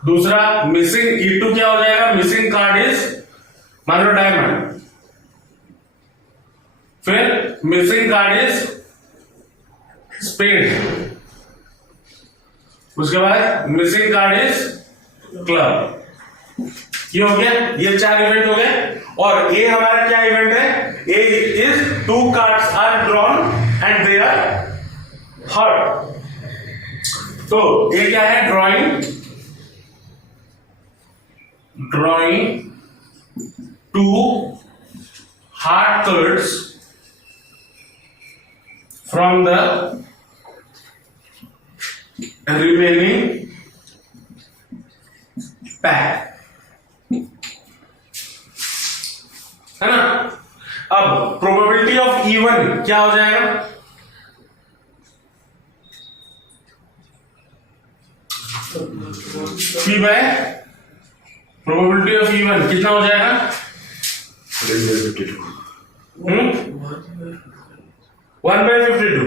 दूसरा मिसिंग E2 क्या हो जाएगा, मिसिंग कार्ड इज मान लो डायमंड। फिर मिसिंग कार्ड इज स्पेड। उसके बाद मिसिंग कार्ड इज क्लब। ये हो गया, ये 4 इवेंट हो गए। और ए हमारा क्या इवेंट है, A is 2 cards are drawn and they are heart. तो ये क्या है, drawing 2 heart cards from the remaining pack, है ना। अब प्रोबेबिलिटी ऑफ E1 क्या हो जाएगा, P bye probability of E1 कितना हो जाएगा, 1/52।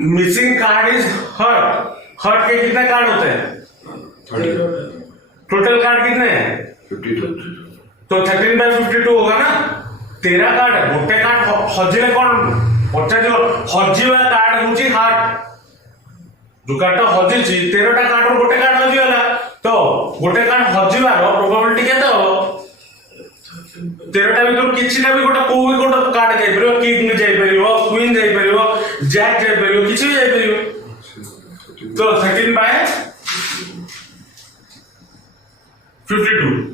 मिसिंग कार्ड इज हर्ट के कितने कार्ड होते हैं, टोटल कार्ड कितने हैं, 52। तो 13/52 होगा ना। 13 कार्ड है, गोटे कार्ड हजिले कौन पचार हजिवा कार्ड हूँ हार्ट। जो कार्ड हजि 13टा कार्ड गोटे कार्ड हजिगला, तो गोटे कार्ड हजिबार प्रोबेबिलिटी केते हो, 13टा भीतर किछिटा भी गोटे कोई भी गोटे कार्ड जाई परियो, किंग जाई परियो, क्वीन जाई परियो, जैक जाई परियो, किछि भी जाई परियो। तो 13/52।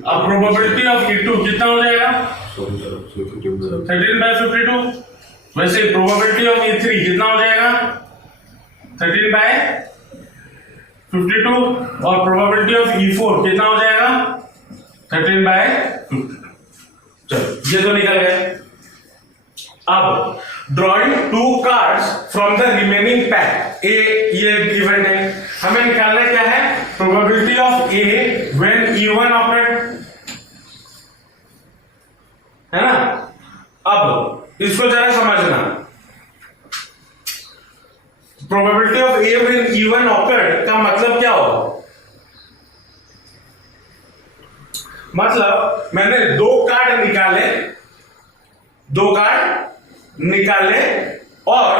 अब प्रोबेबिलिटी ऑफ E2 कितना हो जाएगा, 13/52। वैसे प्रोबेबिलिटी ऑफ E3 कितना हो जाएगा, 13/52। और प्रोबेबिलिटी ऑफ E4 कितना हो जाएगा, 13/50। चलो, ये तो निकल गए। अब drawing 2 cards from the remaining pack, ये इवेंट है। हमें निकालना क्या है, probability of A when E1 operate, है ना। अब इसको जरा समझना, probability of A when E1 operate का मतलब क्या होगा, मतलब मैंने 2 कार्ड निकाले और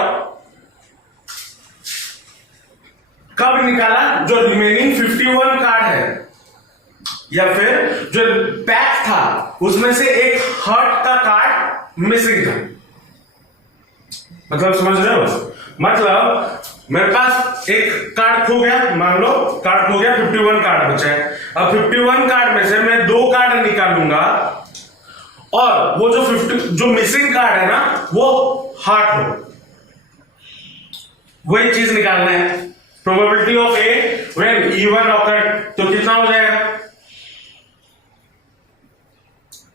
कब निकाला, जो रिमेनिंग 51 कार्ड है या फिर जो पैक था उसमें से एक हर्ट का कार्ड मिसिंग था। मतलब समझ रहे हो, मतलब मेरे पास एक कार्ड खो गया, मान लो कार्ड खो गया, 51 कार्ड बचा है। अब 51 कार्ड में से मैं 2 कार्ड निकालूंगा और वो जो मिसिंग कार्ड है ना वो हार्ट हो, वही चीज निकालना है। Probability of A when E1 awkward, तो कितना हो जाएगा,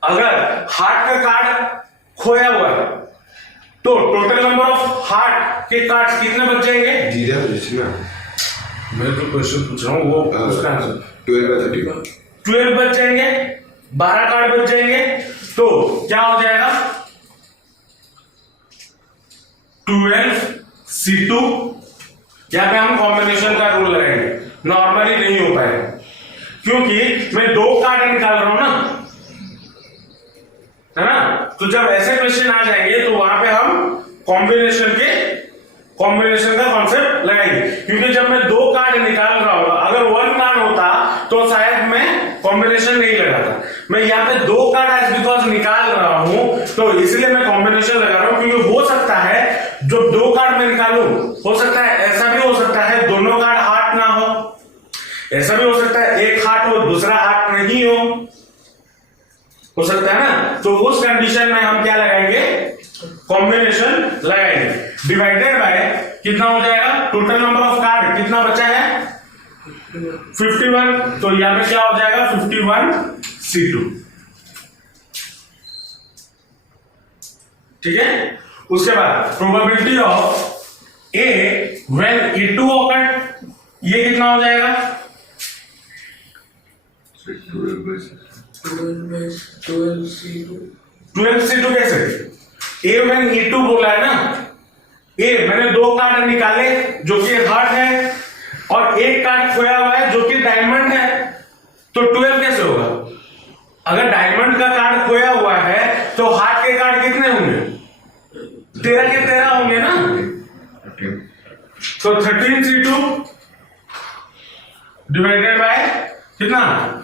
अगर हार्ट का कार्ड खोया हुआ है तो टोटल नंबर ऑफ हार्ट के कार्ड्स कितने बच जाएंगे, मैं तो क्वेश्चन पूछ रहा हूँ, वो उसका आंसर 12 बच जाएंगे, 12 कार्ड बच जाएंगे। तो क्या हो जाएगा, 12C2। यहाँ पे हम कॉम्बिनेशन का रूल लगाएंगे, नॉर्मली नहीं हो पाएगा क्योंकि मैं 2 कार्ड निकाल रहा हूं ना, है ना। तो जब ऐसे क्वेश्चन आ जाएंगे तो वहां पे हम कॉम्बिनेशन का कॉन्सेप्ट लगाएंगे, क्योंकि जब मैं 2 कार्ड निकाल रहा हूं, अगर 1 कार्ड होता तो शायद मैं कॉम्बिनेशन नहीं लगाता। मैं यहाँ पे 2 कार्ड एज बिकॉज निकाल रहा हूं तो इसलिए मैं कॉम्बिनेशन लगा रहा हूं, क्योंकि हो सकता है जो 2 कार्ड में निकालूं, हो सकता है ऐसा भी हो सकता है दोनों कार्ड हार्ट ना हो, ऐसा भी हो सकता है एक हार्ट हो दूसरा हार्ट नहीं हो सकता है ना। तो उस कंडीशन में हम क्या लगाएंगे, कॉम्बिनेशन लगाएंगे। डिवाइडेड बाय कितना हो जाएगा, टोटल नंबर ऑफ कार्ड कितना बचा है 51, तो यहां पे क्या हो जाएगा 51C2, ठीक है। उसके बाद probability of A when E2 awkward, ये कितना हो जाएगा 12C2 कैसे, ए व्हेन E2 बोला है ना, ए मैंने 2 कार्ड निकाले जो कि हार्ट है और एक कार्ड खोया हुआ है जो कि डायमंड है, तो 12 कैसे होगा। अगर डायमंड का कार्ड खोया हुआ है तो हार्ट के कार्ड कितने होंगे, 13 के 13 होंगे ना। तो 13C2 डिवाइडेड बाय कितना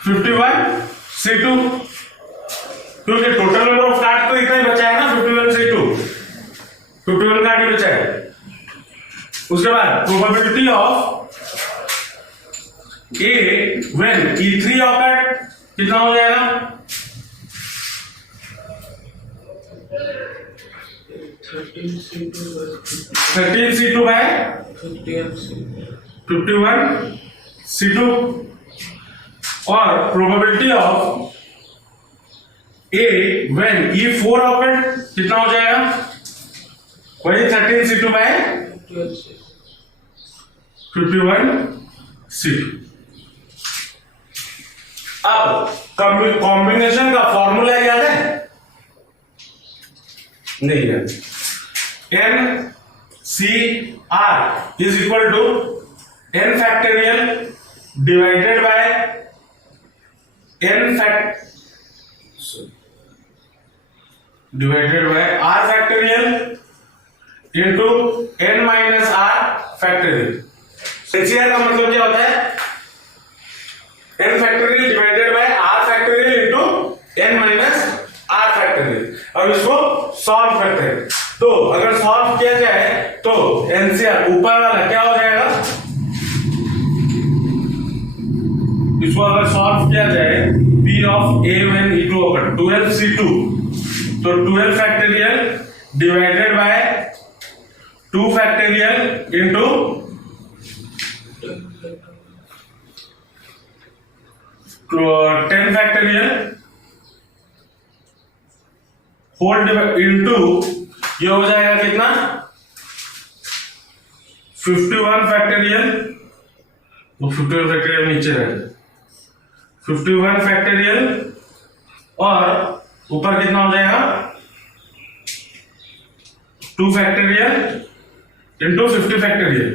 51C2, क्योंकि टोटल नंबर ऑफ कार्ड तो इतना ही बचा है ना 51C2, 51 कार्ड ही बचा है। उसके बाद probability of A when E3 occurred कितना हो जाएगा 13C2 बाय 51C2, और probability of A when E4 awkward कितना हो जाएगा वही 13C2 बाय 51C2। अब कॉम्बिनेशन का फॉर्मूला याद है, नहीं है, NCR is equal to n factorial divided by r factorial into n minus r factorial. NCR का मतलब क्या होता है, n factorial divided by r factorial into n minus r factorial. अब इसको सॉल्व करते हैं, तो अगर सॉल्व किया जाए तो NCR ऊपर वाला क्या हो जाएगा, इसको अगर सॉल्व किया जाए P of A when E2 occurred 12C2, तो 12 factorial divided by 2 factorial into 10 factorial whole into ये हो जाएगा कितना 51 फैक्टोरियल, वो 51 फैक्टोरियल नीचे रहेगा 51 फैक्टोरियल, और ऊपर कितना हो जाएगा 2 फैक्टोरियल इंटू 50 फैक्टोरियल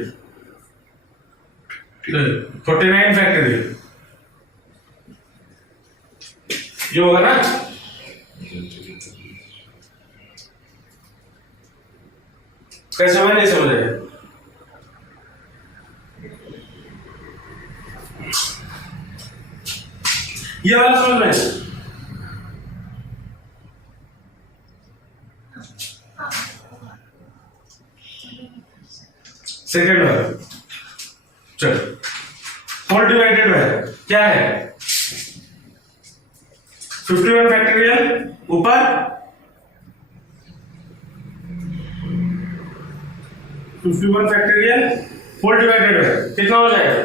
49 फैक्टोरियल, ये होगा ना। कैसे समझ नहीं समझ आया, ये वाला समझ में, सेकेंड वाला चलो, होल डिवाइडेड बाय क्या है 51 फैक्टोरियल ऊपर 51 फैक्टोरियल होल डिवाइडेड बाय कितना हो जाएगा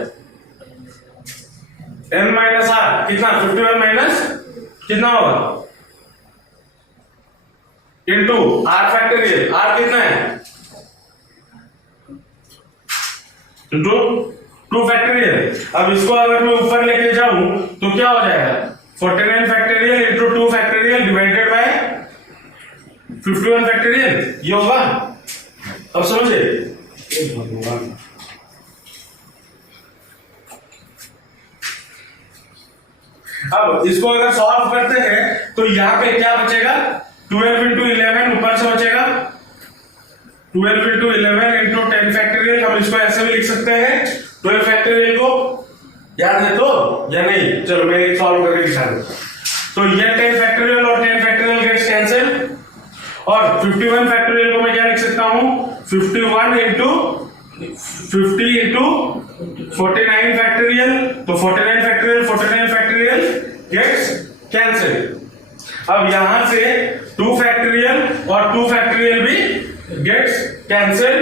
n माइनस r, कितना 51 माइनस कितना होगा इंटू r फैक्टोरियल, r कितना है इंटू 2 फैक्टोरियल। अब इसको अगर मैं ऊपर लेके जाऊं तो क्या हो जाएगा 49 factorial into 2 factorial divided by 51 factorial, ये होगा। अब समझे, भगवान अब इसको अगर सॉल्व करते हैं तो यहाँ पे क्या बचेगा, 12 इंटू 11 ऊपर से बचेगा 12 इंटू 11 इंटू 10 फैक्टोरियल। हम इसको ऐसे भी लिख सकते हैं 12 फैक्टोरियल को, याद है तो या नहीं? चलो मैं एक सॉल्व करके दिखा दूं। तो ये 10 फैक्टोरियल और 10 फैक्टोरियल गेट्स कैंसिल, और 51 फैक्टोरियल को मैं क्या लिख सकता हूं, 51 इंटू 50 इंटू 49 फैक्टोरियल। तो 49 फैक्टोरियल गेट्स कैंसिल। अब यहां से 2 फैक्टोरियल और 2 फैक्टोरियल भी गेट्स कैंसिल।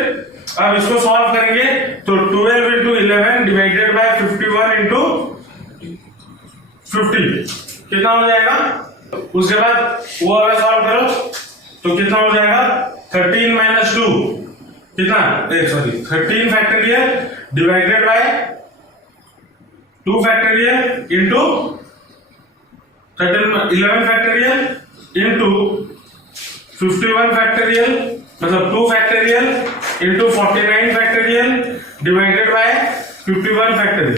अब इसको सॉल्व करेंगे तो 12 इंटू 11 डिवाइडेड बाय 51 इंटू 50 कितना हो जाएगा। उसके बाद वो अगर सॉल्व करो तो कितना हो जाएगा, 13 माइनस 2 कितना, 13 factorial divided by 2 factorial into 11 factorial into 51 factorial, मतलब 2 factorial into 49 factorial divided by 51 factorial.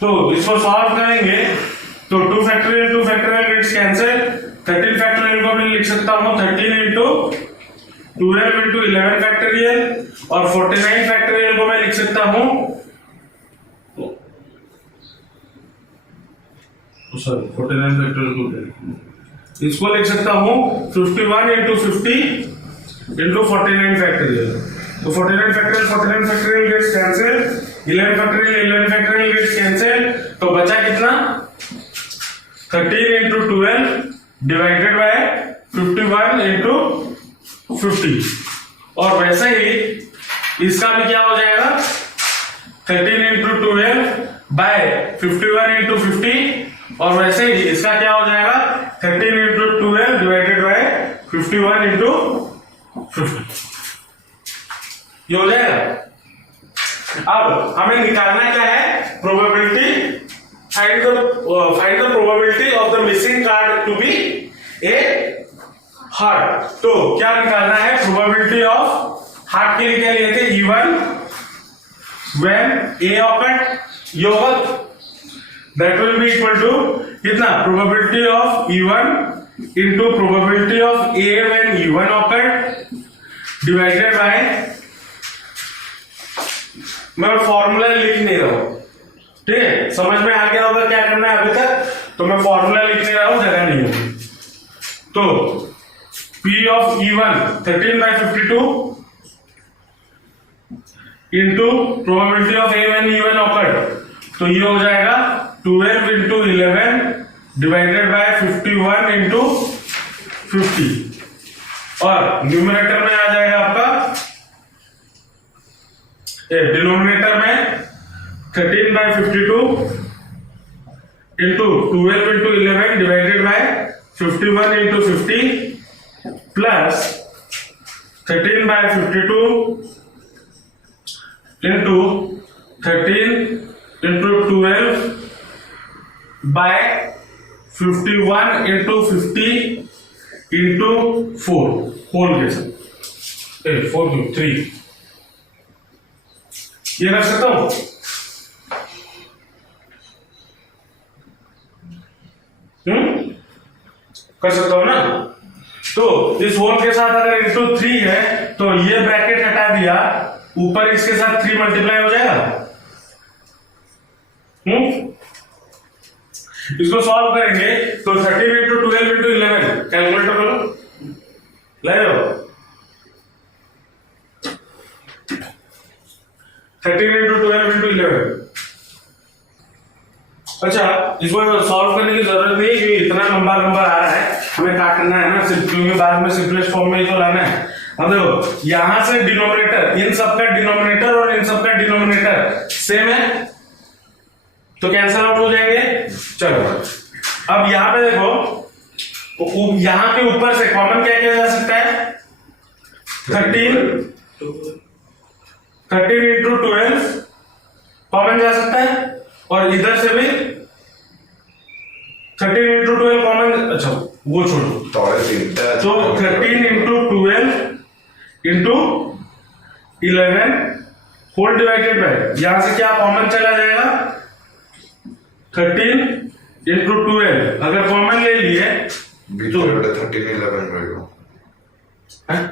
तो इसको सॉल्व करेंगे तो 2 फैक्टोरियल गेट्स कैंसिल। 13 फैक्टोरियल को मैं लिख सकता हूं 13 इंटू 12 इंटू 11 फैक्टोरियल, और 49 फैक्टोरियल को मैं लिख सकता हूं, सॉरी 49 फैक्टोरियल को इसको लिख सकता हूं 51 इंटू 50 इंटू 49 फैक्टोरियल। तो 49 factorial gets cancel, 11 factorial gets cancel. तो बचा कितना, 13 इंटू 12 डिवाइडेड बाय 51 इंटू 50। और वैसे ही इसका भी क्या हो जाएगा, 13 इंटू 12 बाय 51 इंटू 50, और वैसे ही इसका क्या हो जाएगा, 13 इंटू 12 डिवाइडेड बाय 51 इंटू 50। ये हो जाएगा। अब हमें निकालना क्या है, probability, find the probability of the missing card to be a heart. तो क्या निकालना है, प्रोबेबिलिटी ऑफ हार्ट के लिए क्या लिए थे, E1 when A occurred योगक, that will be equal to कितना, probability of E1 into probability of A when E1 occurred divided by, मैं फॉर्मूला लिख नहीं रहा हूं, ठीक है, समझ में आ गया होगा क्या करना है अभी तक। तो मैं फॉर्मूला लिख नहीं रहा हूं, जगह नहीं होगी। तो P of E1 13 by 52 into probability of A when E1 occurred, तो ये हो जाएगा 12 इंटू 11 डिवाइडेड बाय 51 इंटू 50, और न्यूमरेटर में आ जाएगा आपका, डिनोमिनेटर में 13 by 52 into 12 into 11 divided by 51 into 50 plus 13 by 52 into 13 into 12 by 51 into 50 into 4 whole के साथ 4 क्यों 3, ये रख सकता हूं। कर सकता हूं ना। तो इस होल के साथ अगर इंटू 3 है तो ये ब्रैकेट हटा दिया, ऊपर इसके साथ 3 मल्टीप्लाई हो जाएगा। इसको सॉल्व करेंगे तो 13 इंटू 12 इंटू 11 कैलकुलेटर करो, ले लो 13 इंटू 12 इंटू 11। अच्छा, इसको सॉल्व करने की जरूरत नहीं क्योंकि इतना लंबा लंबा आ रहा है, हमें काटना है ना सिर्फ, क्योंकि बाद में सिंपलेस्ट फॉर्म में ही तो लाना है। अब देखो यहां से डिनोमिनेटर, इन सबका डिनोमिनेटर और इन सबका डिनोमिनेटर सेम है तो कैंसल आउट हो जाएंगे। चलो अब यहां पे देखो, यहां के ऊपर से कॉमन क्या किया जा सकता है, 13 इंटू 12 कॉमन जा सकता है, और इधर से भी 13 इंटू 12 कॉमन, अच्छा वो छोड़ो, तो 13 into 12 into 11 whole divided by, यहां से क्या कॉमन चला जाएगा, 13 इंटू 12 अगर कॉमन ले लिए ଭିତରେ ଗୋଟେ 13 11 ରହିବ हैं?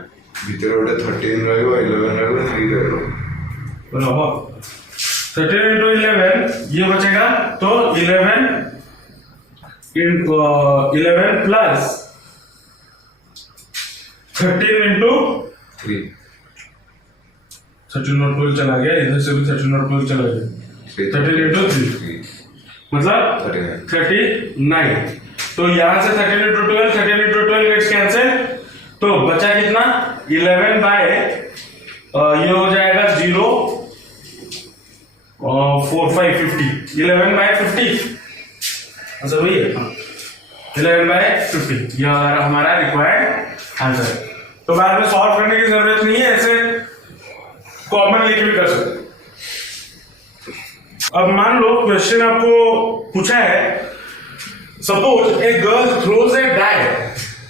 ଭିତରେ ଗୋଟେ 13 ରହିବ 11 ରହିବ 3 ରହିବ बराबर 13 इंटू 11 ये बचेगा तो 11 प्लस 13 इंटू 3 13 और 12 चला गया, इधर से भी 13 और 12 चला गया, 13 इंटू 3 मतलब 39। तो यहां से 13 इंटू 12 गेट्स कैंसिल, तो बचा कितना 11 बाय ये हो जाएगा 0 4 5 50 11 बाय 50 आंसर वही है। 11 बाय 50 यह हमारा रिक्वायर्ड आंसर। तो बाद में सॉल्व करने की जरूरत नहीं है, ऐसे कॉमन लेके भी कर सकते। अब मान लो क्वेश्चन आपको पूछा है, suppose a girl throws a die,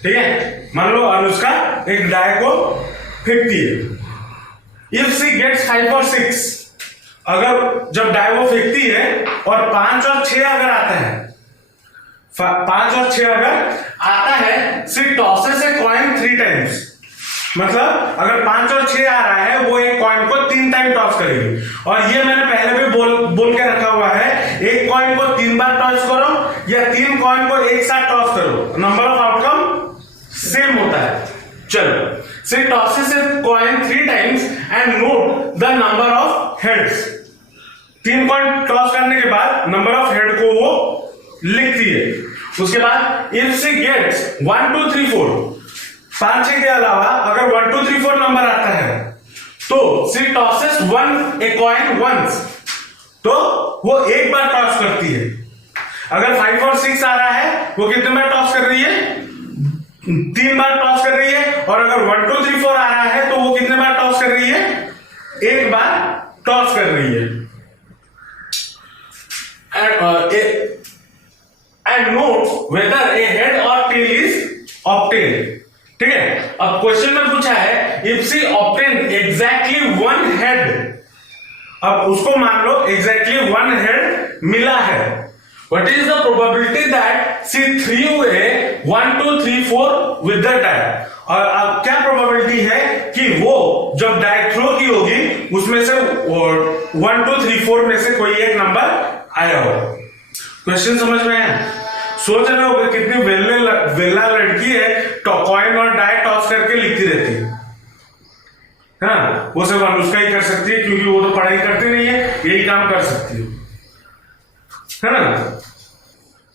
ठीक है, मान लो अनुष्का एक डाई को फेंकती है। इफ शी गेट्स 5 और 6, अगर जब डाई वो फेंकती है और 5 और 6 अगर आता है, 5 और 6 अगर आता है, she tosses a coin 3 times, मतलब अगर 5 और 6 आ रहा है वो एक कॉइन को 3 टाइम टॉस करेगी। और ये मैंने पहले भी बोल के रखा हुआ है, एक कॉइन को 3 बार टॉस करो या 3 कॉइन को एक साथ टॉस करो, नंबर ऑफ आउटकम सेम होता है। चलो, she tosses a coin 3 times and note the number of heads. 3 coin toss करने के बाद नंबर ऑफ हेड को वो लिखती है। उसके बाद इफ शी गेट्स 1 2 3 4, 5 6 के अलावा अगर 1 2 3 4 नंबर आता है तो she tosses a coin once, तो वो एक बार टॉस करती है। अगर 5 और 6 आ रहा है वो कितने बार टॉस कर रही है, 3 बार टॉस कर रही है। और अगर 1 2 3 4 आ रहा है तो वो कितने बार टॉस कर रही है, एक बार टॉस कर रही है। And note whether a head or tail is obtained, ठीक है। अब क्वेश्चन में पूछा है if she obtain exactly 1 head, अब उसको मान लो एग्जैक्टली 1 हेड मिला है, what is the probability that she threw a 1 2 3 4 with the die. और अब क्या प्रोबेबिलिटी है कि वो जब डाई थ्रो की होगी उसमें से 1 2 3 4 में से कोई एक नंबर आया हो। क्वेश्चन समझ में आया? सोच रहे हो कितनी वेला लड़की है, कॉइन और डाई टॉस करके लिखती रहती है ना। वो सब अनुष्का ही कर सकती है क्योंकि वो तो पढ़ाई करती नहीं है, यही काम कर सकती है ना।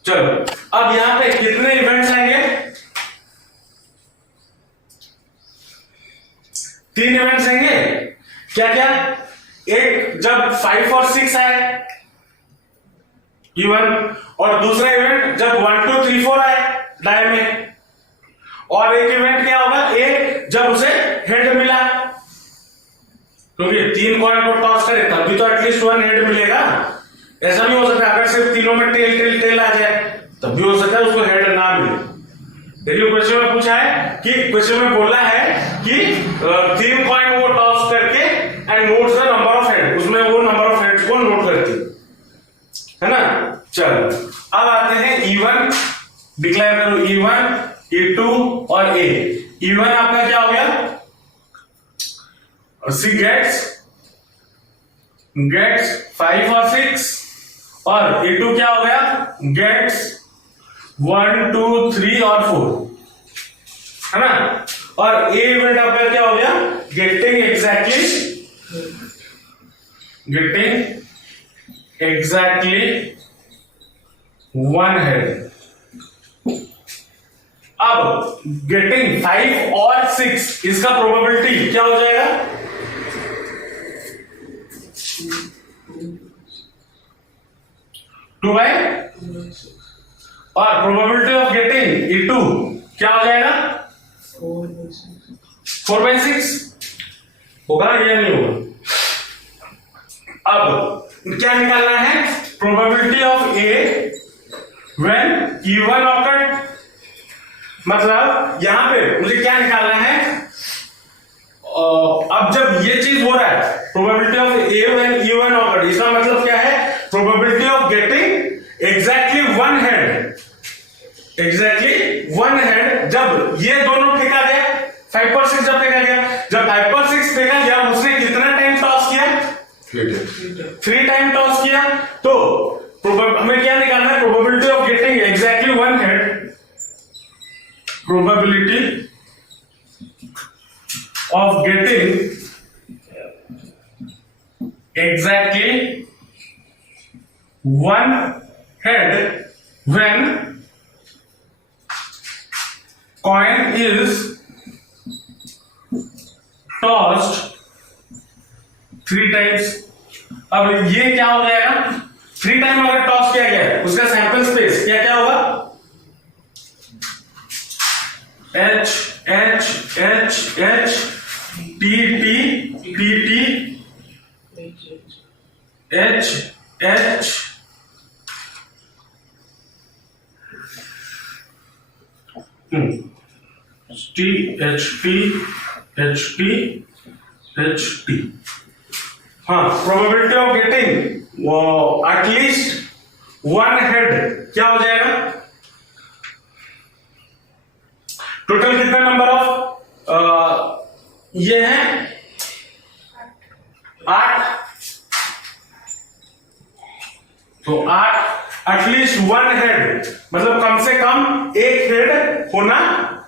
चलो, अब यहां पे कितने इवेंट्स आएंगे, 3 इवेंट्स आएंगे। क्या क्या? एक जब 5 और 6 आए इवन, और दूसरा इवेंट जब 1 2 3 4 आए डाई में, और एक इवेंट क्या होगा, एक जब उसे हेड मिला, क्योंकि 3 कॉइन को टॉस करे तब भी तो एटलीस्ट 1 हेड मिलेगा। ऐसा नहीं हो सकता अगर सिर्फ तीनों में टेल आ जाए, तब भी हो सकता है उसको हेड ना मिले। देखिए क्वेश्चन में पूछा है कि क्वेश्चन में बोला है कि 3 कॉइन वो टॉस करके and notes the number of head, उसमें वो नंबर ऑफ हेड्स को नोट करती है ना। चलो, अब आते हैं E1, डिक्लेयर करो E1 E2 और A। E1 आपका क्या हो गया, शी गेट्स 5 और 6, और E2 क्या हो गया, गेट्स 1 2 3 और 4, है ना। और A इवेंट आपका क्या हो गया, गेटिंग एग्जैक्टली 1 हेड। अब गेटिंग 5 और 6, इसका प्रोबेबिलिटी क्या हो जाएगा, 2 बाय, और प्रोबेबिलिटी ऑफ गेटिंग E2 क्या हो जाएगा, 4 बाय 6 होगा या नहीं होगा। अब क्या निकालना है, probability of A when E1 awkward, मतलब यहां पे मुझे क्या निकालना है, अब जब ये चीज हो रहा है probability of A when E1 awkward, इसका मतलब क्या है, probability of getting exactly 1 head exactly one head जब ये दोनों फेंका गया 5 पर 6 जब फेंका गया, जब 5 पर 6 फेंका गया उसने कितना टाइम टॉस किया? 3 टाइम टॉस किया। तो हमें क्या निकालना है? Probability of getting exactly one head, probability of getting exactly one head when coin is tossed 3 times। अब ये क्या हो जाएगा? 3 टाइम अगर टॉस किया गया है उसका सैंपल स्पेस क्या क्या होगा? H H H H T T T T H H T H T H T H T। हाँ, probability of getting at least one head क्या हो जाएगा? टोटल कितना नंबर ऑफ ये है 8। तो 8 एटलीस्ट वन हेड मतलब कम से कम एक हेड होना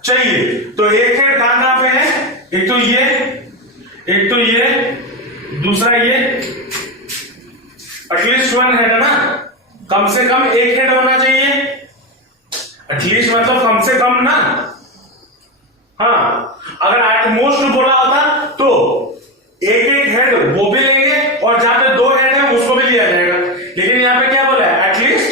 चाहिए। तो एक हेड कहां पे है? एक तो ये, दूसरा ये, एटलीस्ट वन हेड है ना, कम से कम एक हेड होना चाहिए। एटलीस्ट मतलब कम से कम ना। हाँ, अगर एट मोस्ट बोला होता तो एक एक हेड वो भी लेंगे और जहां पे 2 हेड है उसको भी लिया जाएगा, लेकिन यहाँ पे क्या बोला है? At least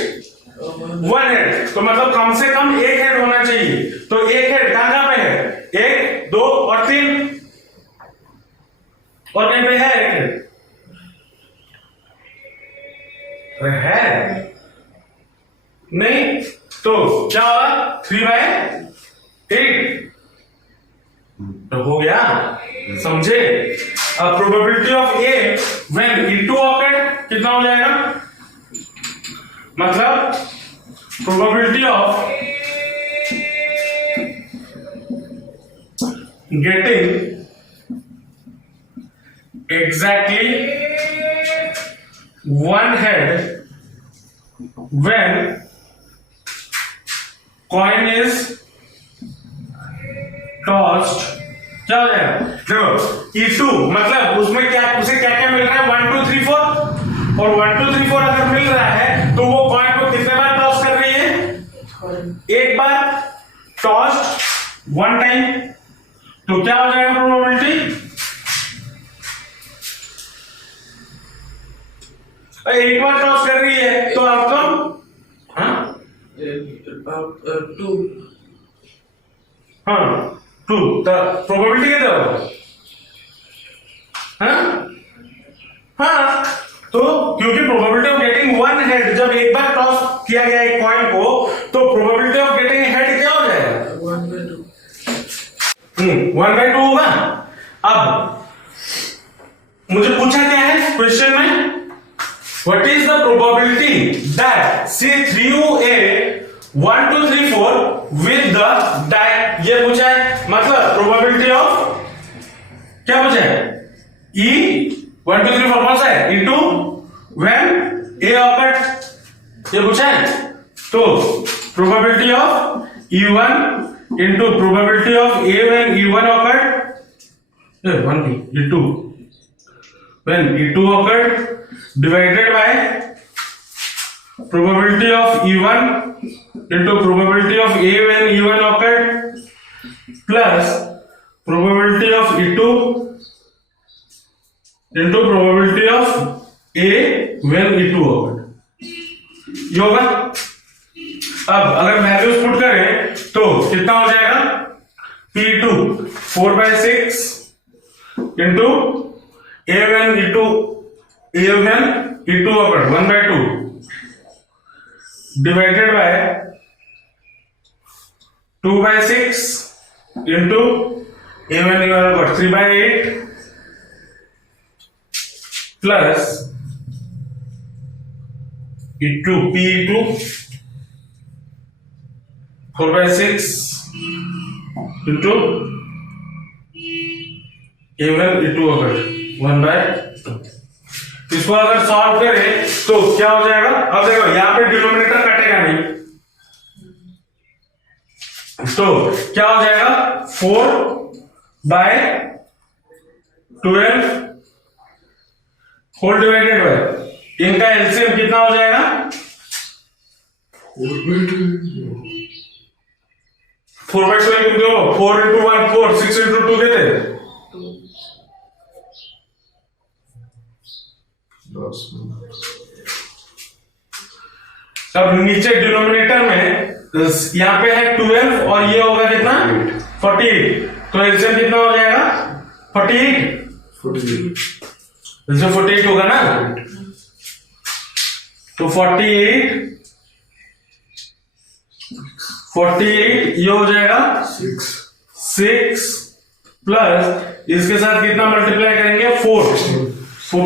one head. तो मतलब कम से कम एक हेड होना चाहिए। तो एक हेड कहां पे है? 1 2 और 3 और कहीं पे है एक हेड? है नहीं, तो क्या होगा? 3/8 तो हो गया, समझे? अब probability of A when E2 occurred कितना हो जाएगा? मतलब probability of getting exactly one head when coin is tossed क्या हो जाएगा? देखो E2 मतलब उसमें क्या, उसे क्या क्या मिल रहा है? 1 2 3 4 और 1 2 3 4 अगर मिल रहा है तो वो कॉइन को कितने बार टॉस कर रही है? एक बार टॉस्ड 1 टाइम। तो क्या हो जाएगा प्रोबेबिलिटी? एक बार टॉस कर रही है तो आउटकम about 2 2 तो प्रोबेबिलिटी कितना होगा? हाँ, तो क्योंकि probability of getting one head जब एक बार टॉस किया गया एक कॉइन को तो प्रोबेबिलिटी ऑफ गेटिंग हेड क्या हो जाएगा? 1/2 होगा। अब मुझे पूछा क्या है क्वेश्चन में? What is the probability that C threw a 1 2 3 4 with the die? ये पूछा है, मतलब प्रोबेबिलिटी ऑफ क्या पूछा है? E 1 2 3 4 कौन सा है? E2 when A occurred, ये पूछा है। तो probability of E1 into probability of A when E1 occurred, 1 E2 when E2 occurred divided by probability of E1 into probability of A when E1 occurred plus probability of E2 into probability of A when E2 occurred। ये होगा। अब अगर values put करें तो कितना हो जाएगा? P2 4/6 into A when E2 occurred 1/2 divided by 2/6 into A1 occurred 3/8 plus P2 into 4/6 into A1 E2 अगर 1/2। इसको अगर सॉल्व करें तो क्या हो जाएगा? अब देखो यहां पे डिनोमिनेटर कटेगा नहीं, तो क्या हो जाएगा? 4/12 होल डिवाइडेड बाय, इनका एलसीएम कितना हो जाएगा? 4/12 क्यों? 4 into 1 4, 6 into 2 कितने? 10। अब नीचे डिनोमिनेटर में यहाँ पे है 12 और ये होगा कितना? 48, तो एलसीएम कितना हो जाएगा? 48 होगा ना, तो 48 ये हो जाएगा 6 प्लस इसके साथ कितना मल्टीप्लाई करेंगे? 4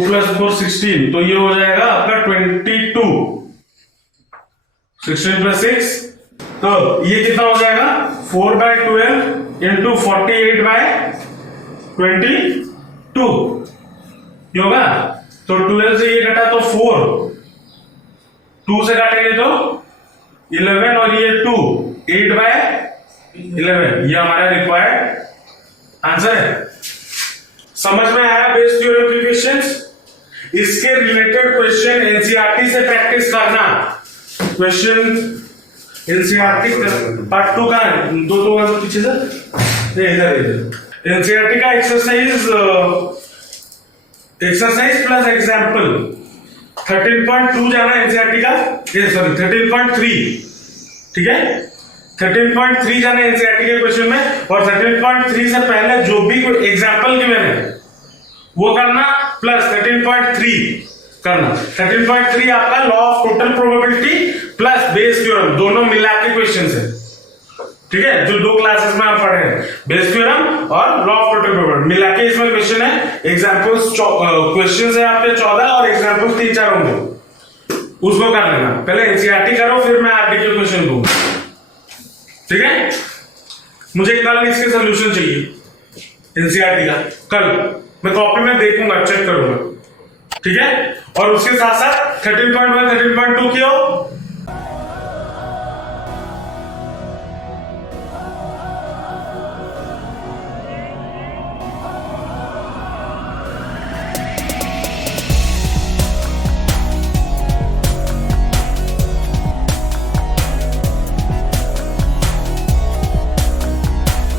प्लस 4 16, तो ये हो जाएगा आपका 22। 16 प्लस 6, तो ये कितना हो जाएगा? 4/12 इंटू 48/22 ये होगा। तो 12 से ये कटा तो 4, 2 से काटेंगे तो 11 और ये 2, 8/11, ये हमारा रिक्वायर्ड आंसर है। समझ में आया बेस थ्योरम के क्वेश्चंस? इसके रिलेटेड क्वेश्चन एनसीईआरटी से प्रैक्टिस करना। क्वेश्चन एनसीईआरटी पार्ट 2 का 2 पीछे से इधर एनसीईआरटी का एक्सरसाइज प्लस एग्जाम्पल 13.2 जाना एनसीईआरटी का, सॉरी 13.3, ठीक है 13.3 जाना एनसीईआरटी के क्वेश्चन में, और 13.3 से पहले जो भी एग्जाम्पल गिवन है वो करना, प्लस 13.3 करना। 13.3 आपका law of total probability plus Bayes theorem दोनों मिला के क्वेश्चन है, ठीक है, जो 2 क्लासेस में आप पढ़े हैं, बेस थ्योरम और लॉ ऑफ टोटल प्रोबेबिलिटी मिला के इसमें क्वेश्चन है। एग्जाम्पल्स क्वेश्चन है आपके 14 और एग्जाम्पल्स 3-4 होंगे, उसको कर लेना। पहले एनसीईआरटी करो, फिर मैं आगे के क्वेश्चन दूंगा, ठीक है। मुझे कल इसके सोल्यूशन चाहिए एनसीईआरटी का, कल मैं कॉपी में देखूंगा, चेक करूंगा, ठीक है। और उसके साथ साथ 13.1 13.2 की हो